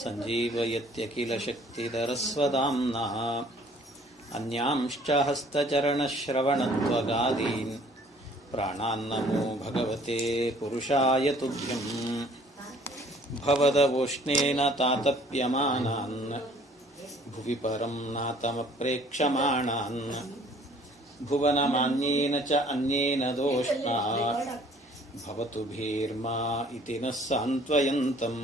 ಸಂಜೀವಯತ್ಯಖಿಲಶಕ್ತಿಧರಸ್ವಧಾಮ್ನಾ ಅನ್ಯಾಂಶ್ಚ ಹಸ್ತಚರಣಶ್ರವಣತ್ವಗಾದೀನ್ ಪ್ರಾಣಾನ್ನಮೋ ಭಗವತೆ ಪುರುಷಾಯ ತುಭ್ಯಂ ಭವದವೋಷ್ಣೇನ ತಾತಪ್ಯಮಾನಾನ್ ಭುವಿ ಪರಂ ನಾತಮಪ್ರೇಕ್ಷಮಾಣಾನ್ ಭುವನಮಾನ್ಯೇನ ಚ ಅನ್ಯೇನ ದೋಷ್ಣಾ ಭವತು ಭೀರ್ಮಾ ಇತಿ ನ ಸಾಂತ್ವಯಂತಂ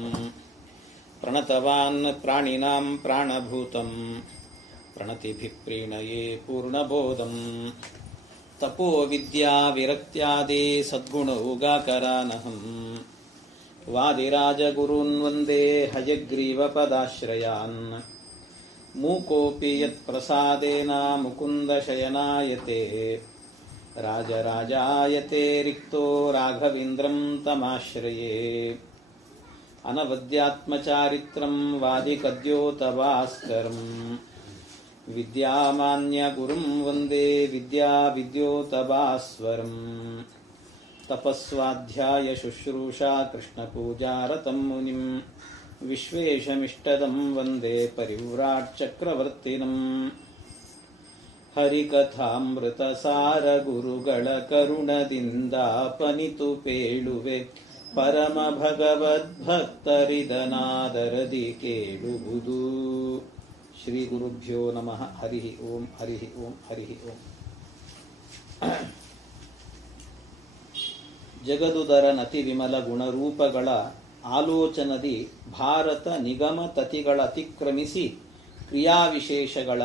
ಪ್ರಣತವಾನ್ ಪ್ರಾಣಿನಾಂ ಪ್ರಾಣಭೂತಂ ಪ್ರಣತಿಭಿಃ ಪ್ರೀಣಯೇ ಪೂರ್ಣಬೋಧಂ ತಪೋ ವಿದ್ಯಾ ವಿರಕ್ತ್ಯಾದಿ ಸದ್ಗುಣೌಗಾಕರಾನಹಂ ವಾದಿರಾಜಗುರೂನ್ ವಂದೇ ಹಯಗ್ರೀವಪದಾಶ್ರಯಾನ್ ಮೂಕೋಪಿ ಯತ್ಪ್ರಸಾದೇನ ಮುಕುಂದಶಯನಾಯತೆ ರಾಜರಾಜಾಯತೆ ರಿಕ್ತೋ ರಾಘವೇಂದ್ರಂ ತಮಾಶ್ರಯೇ ಅನವದ್ಯಾತ್ಮಚಾರಿತ್ರಂ ವಾದಿಕದ್ಯೋತಭಾಸ್ಕರಂ ವಿದ್ಯಾಮಾನ್ಯ ಗುರುಂ ವಂದೇ ವಿದ್ಯಾವಿದ್ಯೋತಭಾಸ್ವರಂ ತಪಸ್ವಾಧ್ಯಾಯ ಶುಶ್ರೂಷಾ ಕೃಷ್ಣಪೂಜಾರತಂ ಮುನಿಂ ವಿಶ್ವೇಶಮಿಷ್ಟದಂ ವಂದೇ ಪರಿವ್ರಾಟ್ ಚಕ್ರವರ್ತಿನಂ ಹರಿಕಥಾಮೃತಸಾರ ಗುರುಗಳ ಕರುಣದಿಂದಾಪನಿತು ಪೇಳುವೆ ಪರಮ ಭಗವದ್ಭಕ್ತರಿದನಾದರದಿ ಕೇಳುವುದು. ಶ್ರೀ ಗುರುಭ್ಯೋ ನಮಃ. ಹರಿ ಓಂ ಹರಿ ಓಂ ಹರಿ ಓಂ. ಜಗದುದರ ನತಿ ವಿಮಲ ಗುಣರೂಪಗಳ ಆಲೋಚನದಿ ಭಾರತ ನಿಗಮ ತತಿಗಳ ಅತಿಕ್ರಮಿಸಿ ಕ್ರಿಯಾವಿಶೇಷಗಳ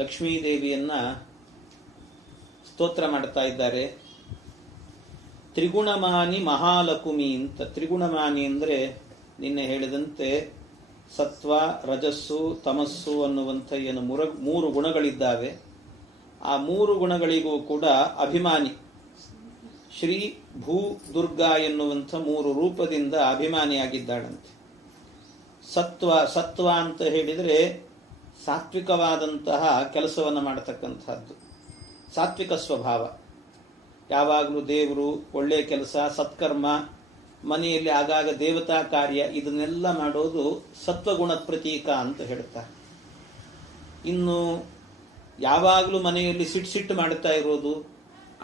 ಲಕ್ಷ್ಮೀದೇವಿಯನ್ನ ಸ್ತೋತ್ರ ಮಾಡ್ತಾ ಇದ್ದಾರೆ. ತ್ರಿಗುಣಮಾನಿ ಮಹಾಲಕುಮಿ ಅಂತ. ತ್ರಿಗುಣಮಾನಿ ಅಂದರೆ ನಿನ್ನೆ ಹೇಳಿದಂತೆ ಸತ್ವ, ರಜಸ್ಸು, ತಮಸ್ಸು ಅನ್ನುವಂಥ ಏನು ಮೂರು ಗುಣಗಳಿದ್ದಾವೆ. ಆ ಮೂರು ಗುಣಗಳಿಗೂ ಕೂಡ ಅಭಿಮಾನಿ. ಶ್ರೀ ಭೂ ದುರ್ಗಾ ಎನ್ನುವಂಥ ಮೂರು ರೂಪದಿಂದ ಅಭಿಮಾನಿಯಾಗಿದ್ದಾಳಂತೆ. ಸತ್ವ ಅಂತ ಹೇಳಿದರೆ ಸಾತ್ವಿಕವಾದಂತಹ ಕೆಲಸವನ್ನು ಮಾಡತಕ್ಕಂಥದ್ದು, ಸಾತ್ವಿಕ ಸ್ವಭಾವ. ಯಾವಾಗಲೂ ದೇವರು, ಒಳ್ಳೆಯ ಕೆಲಸ, ಸತ್ಕರ್ಮ, ಮನೆಯಲ್ಲಿ ಆಗಾಗ ದೇವತಾ ಕಾರ್ಯ, ಇದನ್ನೆಲ್ಲ ಮಾಡೋದು ಸತ್ವಗುಣದ ಪ್ರತೀಕ ಅಂತ ಹೇಳ್ತಾರೆ. ಇನ್ನು ಯಾವಾಗಲೂ ಮನೆಯಲ್ಲಿ ಸಿಟ್ಟು ಮಾಡ್ತಾ ಇರೋದು,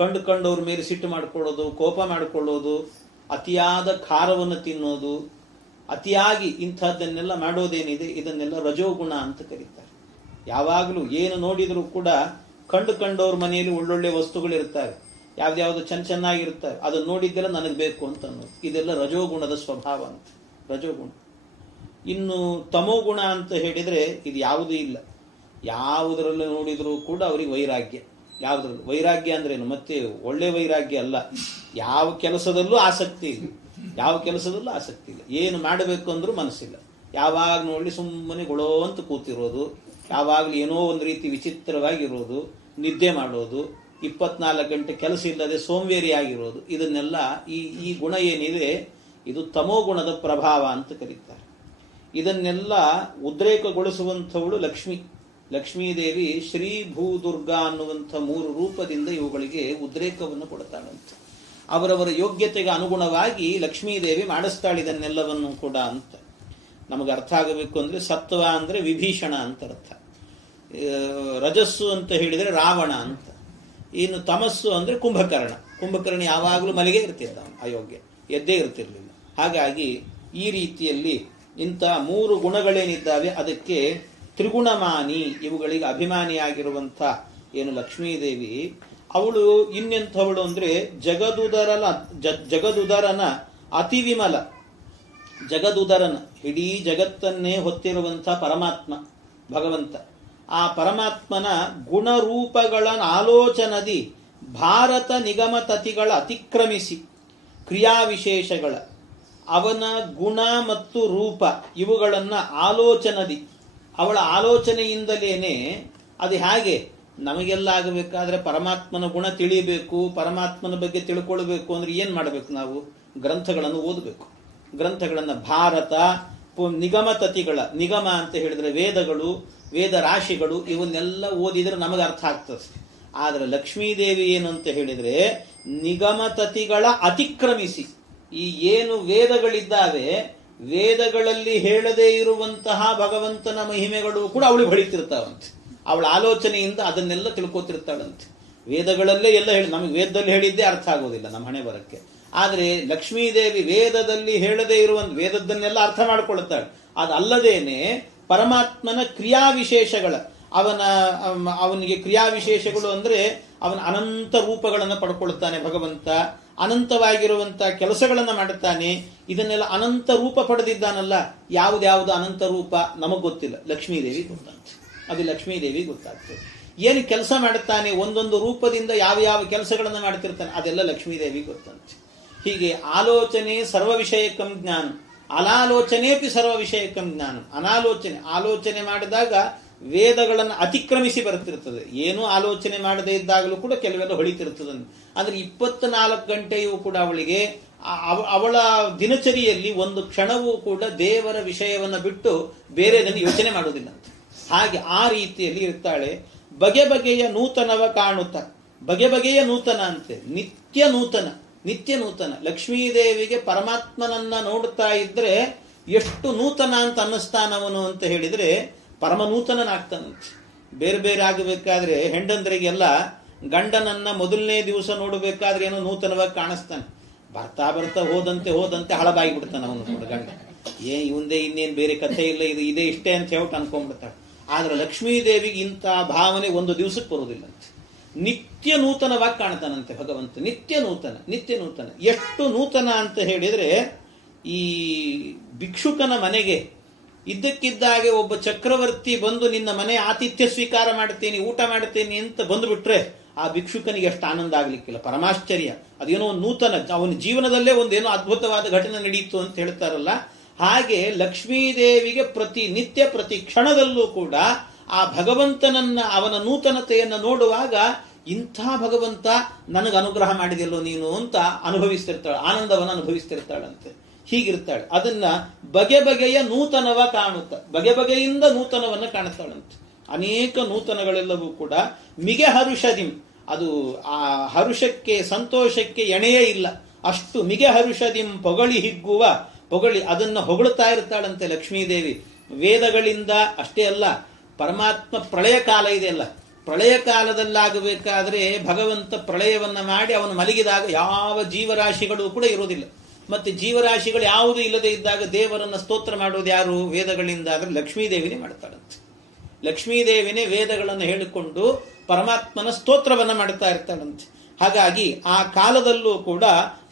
ಕಂಡವ್ರ ಮೇಲೆ ಸಿಟ್ಟು ಮಾಡಿಕೊಳ್ಳೋದು, ಕೋಪ ಮಾಡಿಕೊಳ್ಳೋದು, ಅತಿಯಾದ ಖಾರವನ್ನು ತಿನ್ನೋದು, ಅತಿಯಾಗಿ ಇಂಥದ್ದನ್ನೆಲ್ಲ ಮಾಡೋದೇನಿದೆ ಇದನ್ನೆಲ್ಲ ರಜೋಗುಣ ಅಂತ ಕರೀತಾರೆ. ಯಾವಾಗಲೂ ಏನು ನೋಡಿದರೂ ಕೂಡ ಕಂಡವ್ರ ಮನೆಯಲ್ಲಿ ಒಳ್ಳೊಳ್ಳೆ ವಸ್ತುಗಳಿರ್ತವೆ, ಯಾವ್ದಾವ್ದು ಚೆನ್ನಾಗಿರ್ತವೆ, ಅದನ್ನು ನೋಡಿದ್ದೆಲ್ಲ ನನಗೆ ಬೇಕು ಅಂತ ಅನ್ನೋದು, ಇದೆಲ್ಲ ರಜೋಗುಣದ ಸ್ವಭಾವ ಅಂತ, ರಜೋಗುಣ. ಇನ್ನು ತಮೋಗುಣ ಅಂತ ಹೇಳಿದರೆ ಇದು ಯಾವುದೂ ಇಲ್ಲ. ಯಾವುದರಲ್ಲೂ ನೋಡಿದರೂ ಕೂಡ ಅವರಿಗೆ ವೈರಾಗ್ಯ. ಯಾವುದ್ರಲ್ಲೂ ವೈರಾಗ್ಯ ಅಂದ್ರೇನು? ಮತ್ತೆ ಒಳ್ಳೆ ವೈರಾಗ್ಯ ಅಲ್ಲ, ಯಾವ ಕೆಲಸದಲ್ಲೂ ಆಸಕ್ತಿ ಇಲ್ಲ, ಯಾವ ಕೆಲಸದಲ್ಲೂ ಆಸಕ್ತಿ ಇಲ್ಲ. ಏನು ಮಾಡಬೇಕು ಅಂದ್ರೂ ಮನಸ್ಸಿಲ್ಲ. ಯಾವಾಗ ನೋಡಿ ಸುಮ್ಮನೆ ಗೊಳೋ ಅಂತ ಕೂತಿರೋದು, ಯಾವಾಗಲೂ ಏನೋ ಒಂದು ರೀತಿ ವಿಚಿತ್ರವಾಗಿರೋದು, ನಿದ್ದೆ ಮಾಡೋದು, 24 ಗಂಟೆ ಕೆಲಸ ಇಲ್ಲದೆ ಸೋಂಬೇರಿ ಆಗಿರೋದು, ಇದನ್ನೆಲ್ಲ ಈ ಗುಣ ಏನಿದೆ ಇದು ತಮೋಗುಣದ ಪ್ರಭಾವ ಅಂತ ಕರೀತಾರೆ. ಇದನ್ನೆಲ್ಲ ಉದ್ರೇಕಗೊಳಿಸುವಂಥವಳು ಲಕ್ಷ್ಮೀದೇವಿ. ಶ್ರೀ ಭೂ ದುರ್ಗಾ ಅನ್ನುವಂಥ ಮೂರು ರೂಪದಿಂದ ಇವುಗಳಿಗೆ ಉದ್ರೇಕವನ್ನು ಕೊಡ್ತಾಳಂತ. ಅವರವರ ಯೋಗ್ಯತೆಗೆ ಅನುಗುಣವಾಗಿ ಲಕ್ಷ್ಮೀದೇವಿ ಮಾಡಿಸ್ತಾಳೆ ಇದನ್ನೆಲ್ಲವನ್ನು ಕೂಡ ಅಂತ. ನಮಗೆ ಅರ್ಥ ಆಗಬೇಕು ಅಂದ್ರೆ ಸತ್ವ ಅಂದ್ರೆ ವಿಭೀಷಣ ಅಂತ ಅರ್ಥ, ರಜಸ್ಸು ಅಂತ ಹೇಳಿದರೆ ರಾವಣ ಅಂತ, ಇನ್ನು ತಮಸ್ಸು ಅಂದ್ರೆ ಕುಂಭಕರ್ಣ ಯಾವಾಗಲೂ ಮಲಗೆ ಇರ್ತಿದ್ದ, ಅಯೋಗ್ಯ, ಎದ್ದೇ ಇರ್ತಿರ್ಲಿಲ್ಲ. ಹಾಗಾಗಿ ಈ ರೀತಿಯಲ್ಲಿ ಇಂಥ ಮೂರು ಗುಣಗಳೇನಿದ್ದಾವೆ ಅದಕ್ಕೆ ತ್ರಿಗುಣಮಾನಿ, ಇವುಗಳಿಗೆ ಅಭಿಮಾನಿಯಾಗಿರುವಂಥ ಏನು ಲಕ್ಷ್ಮೀದೇವಿ, ಅವಳು ಇನ್ನೆಂಥವಳು ಅಂದ್ರೆ ಜಗದುದರನ ಅತಿ ವಿಮಲ. ಜಗದುದರನ ಇಡೀ ಜಗತ್ತನ್ನೇ ಹೊತ್ತಿರುವಂಥ ಪರಮಾತ್ಮ ಭಗವಂತ. ಆ ಪರಮಾತ್ಮನ ಗುಣರೂಪಗಳ ಆಲೋಚನದಿ ಭಾರತ ನಿಗಮ ತತಿಗಳ ಅತಿಕ್ರಮಿಸಿ ಕ್ರಿಯಾವಿಶೇಷಗಳ ಅವನ ಗುಣ ಮತ್ತು ರೂಪ ಇವುಗಳನ್ನ ಆಲೋಚನದಿ, ಅವಳ ಆಲೋಚನೆಯಿಂದಲೇನೆ ಅದು ಹೇಗೆ ನಮಗೆಲ್ಲ ಆಗಬೇಕಾದ್ರೆ ಪರಮಾತ್ಮನ ಗುಣ ತಿಳಿಯಬೇಕು, ಪರಮಾತ್ಮನ ಬಗ್ಗೆ ತಿಳ್ಕೊಳ್ಬೇಕು ಅಂದ್ರೆ ಏನ್ ಮಾಡಬೇಕು? ನಾವು ಗ್ರಂಥಗಳನ್ನು ಓದಬೇಕು. ಗ್ರಂಥಗಳನ್ನು ಭಾರತ ನಿಗಮ ತತಿಗಳ, ನಿಗಮ ಅಂತ ಹೇಳಿದ್ರೆ ವೇದಗಳು, ವೇದ ರಾಶಿಗಳು, ಇವನ್ನೆಲ್ಲ ಓದಿದ್ರೆ ನಮಗೆ ಅರ್ಥ ಆಗ್ತದೆ. ಆದ್ರೆ ಲಕ್ಷ್ಮೀದೇವಿ ಏನು ಅಂತ ಹೇಳಿದ್ರೆ ನಿಗಮ ತತಿಗಳ ಅತಿಕ್ರಮಿಸಿ ಈ ಏನು ವೇದಗಳಿದ್ದಾವೆ ವೇದಗಳಲ್ಲಿ ಹೇಳದೇ ಇರುವಂತಹ ಭಗವಂತನ ಮಹಿಮೆಗಳು ಕೂಡ ಅವಳಿಗೆ ಹೊಳಿತಿರ್ತಾವಂತೆ. ಅವಳ ಆಲೋಚನೆಯಿಂದ ಅದನ್ನೆಲ್ಲ ತಿಳ್ಕೊತಿರ್ತಾಳಂತೆ. ವೇದಗಳಲ್ಲೇ ಎಲ್ಲ ಹೇಳಿ, ನಮಗೆ ವೇದದಲ್ಲಿ ಹೇಳಿದ್ದೇ ಅರ್ಥ ಆಗೋದಿಲ್ಲ ನಮ್ಮ ಹಣೆ ಬರಕ್ಕೆ. ಆದರೆ ಲಕ್ಷ್ಮೀದೇವಿ ವೇದದಲ್ಲಿ ಹೇಳದೇ ಇರುವಂತ ವೇದದ್ದನ್ನೆಲ್ಲ ಅರ್ಥ ಮಾಡಿಕೊಳ್ತಾಳೆ. ಅದಲ್ಲದೇನೆ ಪರಮಾತ್ಮನ ಕ್ರಿಯಾವಿಶೇಷಗಳ ಅವನಿಗೆ ಕ್ರಿಯಾವಿಶೇಷಗಳು ಅಂದ್ರೆ ಅವನ ಅನಂತ ರೂಪಗಳನ್ನು ಪಡ್ಕೊಳ್ತಾನೆ ಭಗವಂತ. ಅನಂತವಾಗಿರುವಂತಹ ಕೆಲಸಗಳನ್ನ ಮಾಡುತ್ತಾನೆ. ಇದನ್ನೆಲ್ಲ ಅನಂತ ರೂಪ ಪಡೆದಿದ್ದಾನಲ್ಲ, ಯಾವ್ದ್ಯಾವ್ದು ಅನಂತ ರೂಪ ನಮಗ್ ಗೊತ್ತಿಲ್ಲ, ಲಕ್ಷ್ಮೀದೇವಿ ಗೊತ್ತಂತೆ. ಅದು ಲಕ್ಷ್ಮೀದೇವಿ ಗೊತ್ತಾಗ್ತದೆ. ಏನು ಕೆಲಸ ಮಾಡುತ್ತಾನೆ, ಒಂದೊಂದು ರೂಪದಿಂದ ಯಾವ ಯಾವ ಕೆಲಸಗಳನ್ನು ಮಾಡ್ತಿರ್ತಾನೆ, ಅದೆಲ್ಲ ಲಕ್ಷ್ಮೀದೇವಿ ಗೊತ್ತಂತೆ. ಹೀಗೆ ಆಲೋಚನೆ ಸರ್ವ ವಿಷಯಕಂ ಜ್ಞಾನ, ಅನಾಲೋಚನೆಪಿ ಸರ್ವ ವಿಷಯಕಂ ಜ್ಞಾನ. ಆಲೋಚನೆ ಮಾಡಿದಾಗ ವೇದಗಳನ್ನು ಅತಿಕ್ರಮಿಸಿ ಬರ್ತಿರ್ತದೆ. ಏನೂ ಆಲೋಚನೆ ಮಾಡದೇ ಇದ್ದಾಗಲೂ ಕೂಡ ಕೆಲವೆಲ್ಲ ಹೊಳಿತಿರ್ತದೆ. ಅಂದ್ರೆ 24 ಗಂಟೆಯೂ ಕೂಡ ಅವಳಿಗೆ ಅವಳ ದಿನಚರಿಯಲ್ಲಿ ಒಂದು ಕ್ಷಣವೂ ಕೂಡ ದೇವರ ವಿಷಯವನ್ನು ಬಿಟ್ಟು ಬೇರೆದನ್ನು ಯೋಚನೆ ಮಾಡುವುದಿಲ್ಲ ಅಂತ. ಹಾಗೆ ಆ ರೀತಿಯಲ್ಲಿ ಇರ್ತಾಳೆ. ಬಗೆ ಬಗೆಯ ನೂತನವ ಕಾಣುತ್ತ, ಬಗೆ ಬಗೆಯ ನೂತನ ಅಂತೆ, ನಿತ್ಯ ನೂತನ. ಲಕ್ಷ್ಮೀದೇವಿಗೆ ಪರಮಾತ್ಮನನ್ನ ನೋಡ್ತಾ ಇದ್ರೆ ಎಷ್ಟು ನೂತನ ಅಂತ ಅನ್ನಿಸ್ತಾನವನು ಅಂತ ಹೇಳಿದ್ರೆ ಪರಮ ನೂತನನಾಗ್ತಾನಂತೆ. ಬೇರೆ ಬೇರೆ ಆಗಬೇಕಾದ್ರೆ ಹೆಂಡಂದ್ರಿಗೆಲ್ಲ ಗಂಡನನ್ನ ಮೊದಲನೇ ದಿವಸ ನೋಡಬೇಕಾದ್ರೆ ಏನೋ ನೂತನವಾಗಿ ಕಾಣಿಸ್ತಾನೆ. ಬರ್ತಾ ಹೋದಂತೆ ಹಳಬಾಗಿ ಬಿಡ್ತಾನೆ ಅವನು ಕೂಡ ಗಂಡ. ಇವಂದೇ ಇನ್ನೇನು ಬೇರೆ ಕಥೆ ಇಲ್ಲ, ಇದು ಇದೇ ಇಷ್ಟೇ ಅಂತ ಹೇಳ್ಬಿಟ್ಟು ಅನ್ಕೊಂಡ್ಬಿಡ್ತಾಳೆ. ಆದ್ರೆ ಲಕ್ಷ್ಮೀದೇವಿಗೆ ಇಂಥ ಭಾವನೆ ಒಂದು ದಿವಸಕ್ಕೆ ಬರೋದಿಲ್ಲಂತೆ. ನಿತ್ಯ ನೂತನವಾಗಿ ಕಾಣ್ತಾನಂತೆ ಭಗವಂತ. ನಿತ್ಯ ನೂತನ. ಎಷ್ಟು ನೂತನ ಅಂತ ಹೇಳಿದ್ರೆ, ಈ ಭಿಕ್ಷುಕನ ಮನೆಗೆ ಇದ್ದಕ್ಕಿದ್ದಾಗೆ ಒಬ್ಬ ಚಕ್ರವರ್ತಿ ಬಂದು ನಿನ್ನ ಮನೆ ಆತಿಥ್ಯ ಸ್ವೀಕಾರ ಮಾಡ್ತೇನೆ, ಊಟ ಮಾಡ್ತೇನೆ ಅಂತ ಬಂದುಬಿಟ್ರೆ ಆ ಭಿಕ್ಷುಕನಿಗೆ ಎಷ್ಟು ಆನಂದ ಆಗ್ಲಿಕ್ಕಿಲ್ಲ, ಪರಮಾಶ್ಚರ್ಯ. ಅದೇನೋ ನೂತನ, ಅವನ ಜೀವನದಲ್ಲೇ ಒಂದೇನೋ ಅದ್ಭುತವಾದ ಘಟನೆ ನಡೀತು ಅಂತ ಹೇಳ್ತಾರಲ್ಲ. ಹಾಗೆ ಲಕ್ಷ್ಮೀದೇವಿಗೆ ಪ್ರತಿ ಕ್ಷಣದಲ್ಲೂ ಕೂಡ ಆ ಭಗವಂತನನ್ನ, ಅವನ ನೂತನತೆಯನ್ನು ನೋಡುವಾಗ ಇಂಥ ಭಗವಂತ ನನಗೆ ಅನುಗ್ರಹ ಮಾಡಿದೆಲ್ಲೋ ನೀನು ಅಂತ ಅನುಭವಿಸ್ತಿರ್ತಾಳೆ, ಆನಂದವನ್ನು ಅನುಭವಿಸ್ತಿರ್ತಾಳಂತೆ. ಹೀಗಿರ್ತಾಳೆ. ಅದನ್ನ ಬಗೆ ಬಗೆಯ ನೂತನವ ಕಾಣುತ್ತ, ಬಗೆ ಬಗೆಯಿಂದ ನೂತನವನ್ನ ಕಾಣುತ್ತಾಳಂತೆ. ಅನೇಕ ನೂತನಗಳೆಲ್ಲವೂ ಕೂಡ ಮಿಗೆ ಹರುಷದಿಂ, ಅದು ಆ ಹರುಷಕ್ಕೆ ಸಂತೋಷಕ್ಕೆ ಎಣೆಯೇ ಇಲ್ಲ. ಅಷ್ಟು ಮಿಗೆ ಹರುಷದಿಂ ಪೊಗಳಿ ಅದನ್ನ ಹೊಗಳುತ್ತಾ ಇರ್ತಾಳಂತೆ ಲಕ್ಷ್ಮೀದೇವಿ. ವೇದಗಳಿಂದ ಅಷ್ಟೇ ಅಲ್ಲ, ಪರಮಾತ್ಮ ಪ್ರಳಯ ಕಾಲ ಇದೆಯಲ್ಲ, ಪ್ರಳಯ ಕಾಲದಲ್ಲಾಗಬೇಕಾದ್ರೆ ಭಗವಂತ ಪ್ರಳಯವನ್ನ ಮಾಡಿ ಅವನು ಮಲಗಿದಾಗ ಯಾವ ಜೀವರಾಶಿಗಳು ಕೂಡ ಇರೋದಿಲ್ಲ. ಮತ್ತೆ ಜೀವರಾಶಿಗಳು ಯಾವುದು ಇಲ್ಲದೆ ಇದ್ದಾಗ ದೇವರನ್ನ ಸ್ತೋತ್ರ ಮಾಡೋದು ಯಾರು? ವೇದಗಳಿಂದ. ಆದ್ರೆ ಲಕ್ಷ್ಮೀದೇವಿನೇ ಮಾಡ್ತಾಳಂತೆ. ಲಕ್ಷ್ಮೀದೇವಿನೇ ವೇದಗಳನ್ನು ಹೇಳಿಕೊಂಡು ಪರಮಾತ್ಮನ ಸ್ತೋತ್ರವನ್ನ ಮಾಡ್ತಾ ಇರ್ತಾಳಂತೆ. ಹಾಗಾಗಿ ಆ ಕಾಲದಲ್ಲೂ ಕೂಡ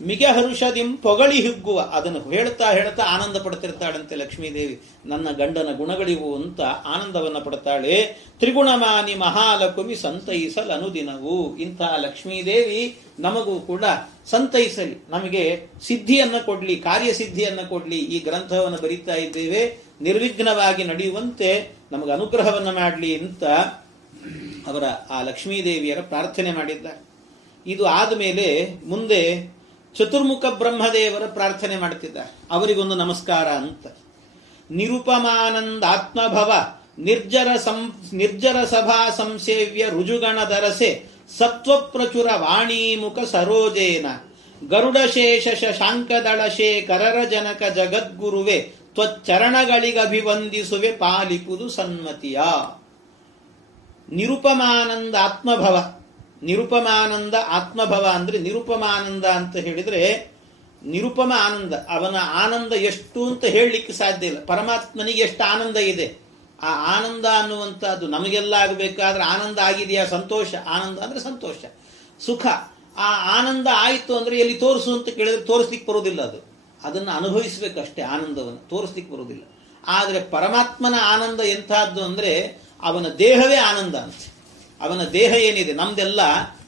ಮಿಗೆ ಹರುಷದಿಂ ಪೊಗಳಿ ಹಿಗ್ಗುವ, ಅದನ್ನು ಹೇಳ್ತಾ ಆನಂದ ಪಡ್ತಿರ್ತಾಳಂತೆ ಲಕ್ಷ್ಮೀದೇವಿ. ನನ್ನ ಗಂಡನ ಗುಣಗಳಿವು ಅಂತ ಆನಂದವನ್ನ ಪಡ್ತಾಳೆ. ತ್ರಿಗುಣಮಾನಿ ಮಹಾಲಕುಮಿ ಸಂತೈಸಲ್ ಅನುದಿನವು. ಇಂತಹ ಲಕ್ಷ್ಮೀದೇವಿ ನಮಗೂ ಕೂಡ ಸಂತೈಸಲಿ, ನಮಗೆ ಸಿದ್ಧಿಯನ್ನ ಕೊಡ್ಲಿ, ಕಾರ್ಯಸಿದ್ಧಿಯನ್ನ ಕೊಡ್ಲಿ. ಈ ಗ್ರಂಥವನ್ನು ಬರೀತಾ ಇದ್ದೇವೆ, ನಿರ್ವಿಘ್ನವಾಗಿ ನಡೆಯುವಂತೆ ನಮಗೆ ಅನುಗ್ರಹವನ್ನ ಮಾಡಲಿ ಅಂತ ಅವರ ಆ ಲಕ್ಷ್ಮೀದೇವಿಯರ ಪ್ರಾರ್ಥನೆ ಮಾಡಿದ್ದಾರೆ. ಇದು ಆದಮೇಲೆ ಮುಂದೆ ಚತುರ್ಮುಖ ಬ್ರಹ್ಮದೇವರ ಪ್ರಾರ್ಥನೆ ಮಾಡ್ತಿದ್ದಾರೆ. ಅವರಿಗೊಂದು ನಮಸ್ಕಾರ ಅಂತ. ನಿರುಪಮಾನಂದ ಆತ್ಮಭವ ನಿರ್ಜರ ಸಭಾ ಸಂಸೇವ್ಯ ರುಜುಗಣ ದರಸೆ ಸತ್ವ ಪ್ರಚುರ ವಾಣೀಮುಖ ಸರೋಜೇನ ಗರುಡಶೇಷ ಶಾಂಕದಳಶೇ ಕರರ ಜನಕ ಜಗದ್ಗುರುವೆ ತ್ವಚ್ಚರಣಗಳಿಗಭಿವಂದಿಸುವೆ ಪಾಲಿಪುದು ಸನ್ಮತಿಯ. ನಿರುಪಮಾನಂದ ಆತ್ಮಭವ. ನಿರುಪಮಾನಂದ ಆತ್ಮಭವ ಅಂದ್ರೆ, ನಿರುಪಮಾನಂದ ಅಂತ ಹೇಳಿದ್ರೆ ನಿರುಪಮ ಆನಂದ. ಅವನ ಆನಂದ ಎಷ್ಟು ಅಂತ ಹೇಳಲಿಕ್ಕೆ ಸಾಧ್ಯ ಇಲ್ಲ. ಪರಮಾತ್ಮನಿಗೆ ಎಷ್ಟು ಆನಂದ ಇದೆ. ಆ ಆನಂದ ಅನ್ನುವಂಥದ್ದು ನಮಗೆಲ್ಲ ಆಗಬೇಕಾದ್ರೆ ಆನಂದ ಆಗಿದೆಯಾ? ಸಂತೋಷ. ಆನಂದ ಅಂದ್ರೆ ಸಂತೋಷ, ಸುಖ. ಆ ಆನಂದ ಆಯಿತು ಅಂದ್ರೆ ಎಲ್ಲಿ ತೋರಿಸು ಅಂತ ಕೇಳಿದ್ರೆ ತೋರಿಸ್ಲಿಕ್ಕೆ ಬರೋದಿಲ್ಲ. ಅದನ್ನು ಅನುಭವಿಸ್ಬೇಕಷ್ಟೇ, ಆನಂದವನ್ನು ತೋರಿಸ್ಲಿಕ್ಕೆ ಬರೋದಿಲ್ಲ. ಆದರೆ ಪರಮಾತ್ಮನ ಆನಂದ ಎಂಥದ್ದು ಅಂದ್ರೆ ಅವನ ದೇಹವೇ ಆನಂದ ಅಂತ. ಅವನ ದೇಹ ಏನಿದೆ, ನಮ್ದೆಲ್ಲ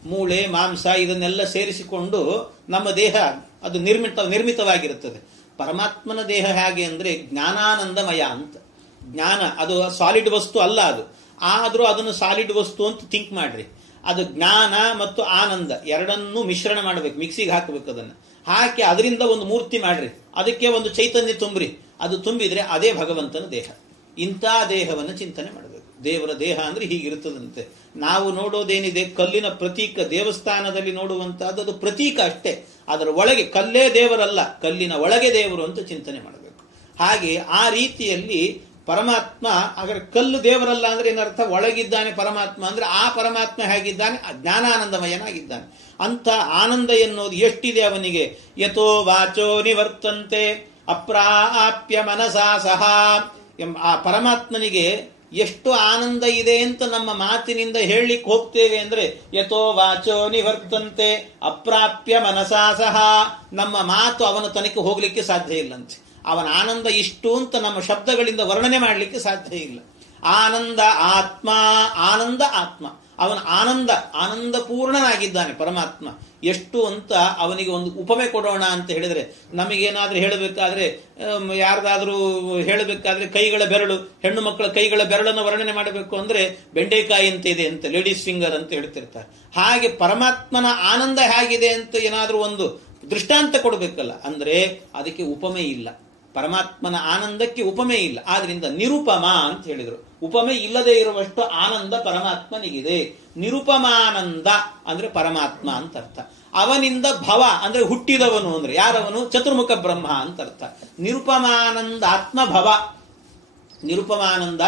ಮೂಳೆ ಮಾಂಸ ಇದನ್ನೆಲ್ಲ ಸೇರಿಸಿಕೊಂಡು ನಮ್ಮ ದೇಹ ಅದು ನಿರ್ಮಿತವಾಗಿರುತ್ತದೆ. ಪರಮಾತ್ಮನ ದೇಹ ಹೇಗೆ ಅಂದ್ರೆ ಜ್ಞಾನಾನಂದಮಯ ಅಂತ. ಜ್ಞಾನ ಅದು ಸಾಲಿಡ್ ವಸ್ತು ಅಲ್ಲ, ಆದ್ರೂ ಅದನ್ನು ಸಾಲಿಡ್ ವಸ್ತು ಅಂತ ಥಿಂಕ್ ಮಾಡ್ರಿ. ಅದು ಜ್ಞಾನ ಮತ್ತು ಆನಂದ ಎರಡನ್ನೂ ಮಿಶ್ರಣ ಮಾಡಬೇಕು, ಮಿಕ್ಸಿಗೆ ಹಾಕಬೇಕು. ಅದನ್ನು ಹಾಕಿ ಅದರಿಂದ ಒಂದು ಮೂರ್ತಿ ಮಾಡ್ರಿ, ಅದಕ್ಕೆ ಒಂದು ಚೈತನ್ಯ ತುಂಬ್ರಿ. ಅದು ತುಂಬಿದ್ರೆ ಅದೇ ಭಗವಂತನ ದೇಹ. ಇಂಥ ದೇಹವನ್ನು ಚಿಂತನೆ ಮಾಡಬೇಕು. ದೇವರ ದೇಹ ಅಂದ್ರೆ ಹೀಗಿರ್ತದಂತೆ. ನಾವು ನೋಡೋದೇನಿದೆ ಕಲ್ಲಿನ ಪ್ರತೀಕ, ದೇವಸ್ಥಾನದಲ್ಲಿ ನೋಡುವಂತಹದ್ದು ಅದು ಪ್ರತೀಕ ಅಷ್ಟೇ. ಅದರ ಒಳಗೆ ಕಲ್ಲೇ ದೇವರಲ್ಲ, ಕಲ್ಲಿನ ಒಳಗೆ ದೇವರು ಅಂತ ಚಿಂತನೆ ಮಾಡಬೇಕು. ಹಾಗೆ ಆ ರೀತಿಯಲ್ಲಿ ಪರಮಾತ್ಮ, ಹಾಗಾದ್ರೆ ಕಲ್ಲು ದೇವರಲ್ಲ ಅಂದ್ರೆ ಏನರ್ಥ? ಒಳಗಿದ್ದಾನೆ ಪರಮಾತ್ಮ ಅಂದ್ರೆ ಆ ಪರಮಾತ್ಮ ಹೇಗಿದ್ದಾನೆ? ಜ್ಞಾನಾನಂದಮಯನಾಗಿದ್ದಾನೆ. ಅಂತ ಆನಂದ ಎನ್ನುವುದು ಎಷ್ಟಿದೆ ಅವನಿಗೆ. ಯಥೋ ವಾಚೋ ನಿವರ್ತಂತೆ ಅಪ್ರಾಪ್ಯ ಮನಸಾ ಸಹ. ಆ ಪರಮಾತ್ಮನಿಗೆ ಎಷ್ಟು ಆನಂದ ಇದೆ ಅಂತ ನಮ್ಮ ಮಾತಿನಿಂದ ಹೇಳಲಿಕ್ಕೆ ಹೋಗ್ತೇವೆ ಅಂದ್ರೆ, ಯಥೋ ವಾಚೋ ನಿವರ್ತಂತೆ ಅಪ್ರಾಪ್ಯ ಮನಸಾ ಸಹ. ನಮ್ಮ ಮಾತು ಅವನ ತನಕ ಹೋಗ್ಲಿಕ್ಕೆ ಸಾಧ್ಯ ಇಲ್ಲಂತೆ. ಅವನ ಆನಂದ ಇಷ್ಟು ಅಂತ ನಮ್ಮ ಶಬ್ದಗಳಿಂದ ವರ್ಣನೆ ಮಾಡಲಿಕ್ಕೆ ಸಾಧ್ಯ ಇಲ್ಲ. ಆನಂದ ಆತ್ಮ, ಆನಂದ ಆತ್ಮ. ಅವನ ಆನಂದ ಪೂರ್ಣನಾಗಿದ್ದಾನೆ ಪರಮಾತ್ಮ. ಎಷ್ಟು ಅಂತ ಅವನಿಗೆ ಒಂದು ಉಪಮೆ ಕೊಡೋಣ ಅಂತ ಹೇಳಿದ್ರೆ, ನಮಗೇನಾದ್ರೂ ಹೇಳಬೇಕಾದ್ರೆ, ಯಾರ್ದಾದ್ರೂ ಹೇಳಬೇಕಾದ್ರೆ ಕೈಗಳ ಬೆರಳು, ಹೆಣ್ಣು ಮಕ್ಕಳ ಕೈಗಳ ಬೆರಳನ್ನು ವರ್ಣನೆ ಮಾಡಬೇಕು ಅಂದ್ರೆ ಬೆಂಡೆಕಾಯಿ ಅಂತ ಇದೆ ಅಂತ, ಲೇಡೀಸ್ ಫಿಂಗರ್ ಅಂತ ಹೇಳ್ತಿರ್ತಾರೆ. ಹಾಗೆ ಪರಮಾತ್ಮನ ಆನಂದ ಹೇಗಿದೆ ಅಂತ ಏನಾದ್ರೂ ಒಂದು ದೃಷ್ಟಾಂತ ಕೊಡಬೇಕಲ್ಲ, ಅಂದ್ರೆ ಅದಕ್ಕೆ ಉಪಮೆ ಇಲ್ಲ. ಪರಮಾತ್ಮನ ಆನಂದಕ್ಕೆ ಉಪಮೆ ಇಲ್ಲ. ಆದ್ರಿಂದ ನಿರುಪಮ ಅಂತ ಹೇಳಿದ್ರು. ಉಪಮೆ ಇಲ್ಲದೆ ಇರುವಷ್ಟು ಆನಂದ ಪರಮಾತ್ಮನಿಗಿದೆ. ನಿರುಪಮಾನಂದ ಅಂದ್ರೆ ಪರಮಾತ್ಮ ಅಂತ ಅರ್ಥ. ಅವನಿಂದ ಭವ ಅಂದ್ರೆ ಹುಟ್ಟಿದವನು ಅಂದ್ರೆ ಯಾರವನು? ಚತುರ್ಮುಖ ಬ್ರಹ್ಮ ಅಂತ ಅರ್ಥ. ನಿರುಪಮಾನಂದ ಆತ್ಮಭವ, ನಿರುಪಮಾನಂದ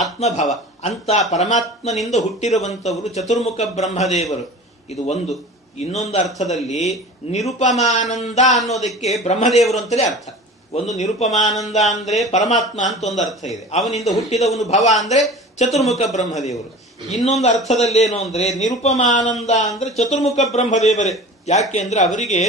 ಆತ್ಮಭವ ಅಂತ ಪರಮಾತ್ಮನಿಂದ ಹುಟ್ಟಿರುವಂತವರು ಚತುರ್ಮುಖ ಬ್ರಹ್ಮದೇವರು. ಇದು ಒಂದು. ಇನ್ನೊಂದು ಅರ್ಥದಲ್ಲಿ ನಿರುಪಮಾನಂದ ಅನ್ನೋದಕ್ಕೆ ಬ್ರಹ್ಮದೇವರು ಅಂತಲೇ ಅರ್ಥ. ಒಂದು ನಿರುಪಮಾನಂದ ಅಂದ್ರೆ ಪರಮಾತ್ಮ ಅಂತ ಒಂದು ಅರ್ಥ ಇದೆ. ಅವನಿಂದ ಹುಟ್ಟಿದವನು ಭವ ಅಂದ್ರೆ ಚತುರ್ಮುಖ ಬ್ರಹ್ಮದೇವರು. ಇನ್ನೊಂದು ಅರ್ಥದಲ್ಲಿ ಏನು ಅಂದ್ರೆ ನಿರುಪಮಾನಂದ ಅಂದ್ರೆ ಚತುರ್ಮುಖ ಬ್ರಹ್ಮದೇವರೇ. ಯಾಕೆ ಅಂದ್ರೆ ಅವರಿಗೆ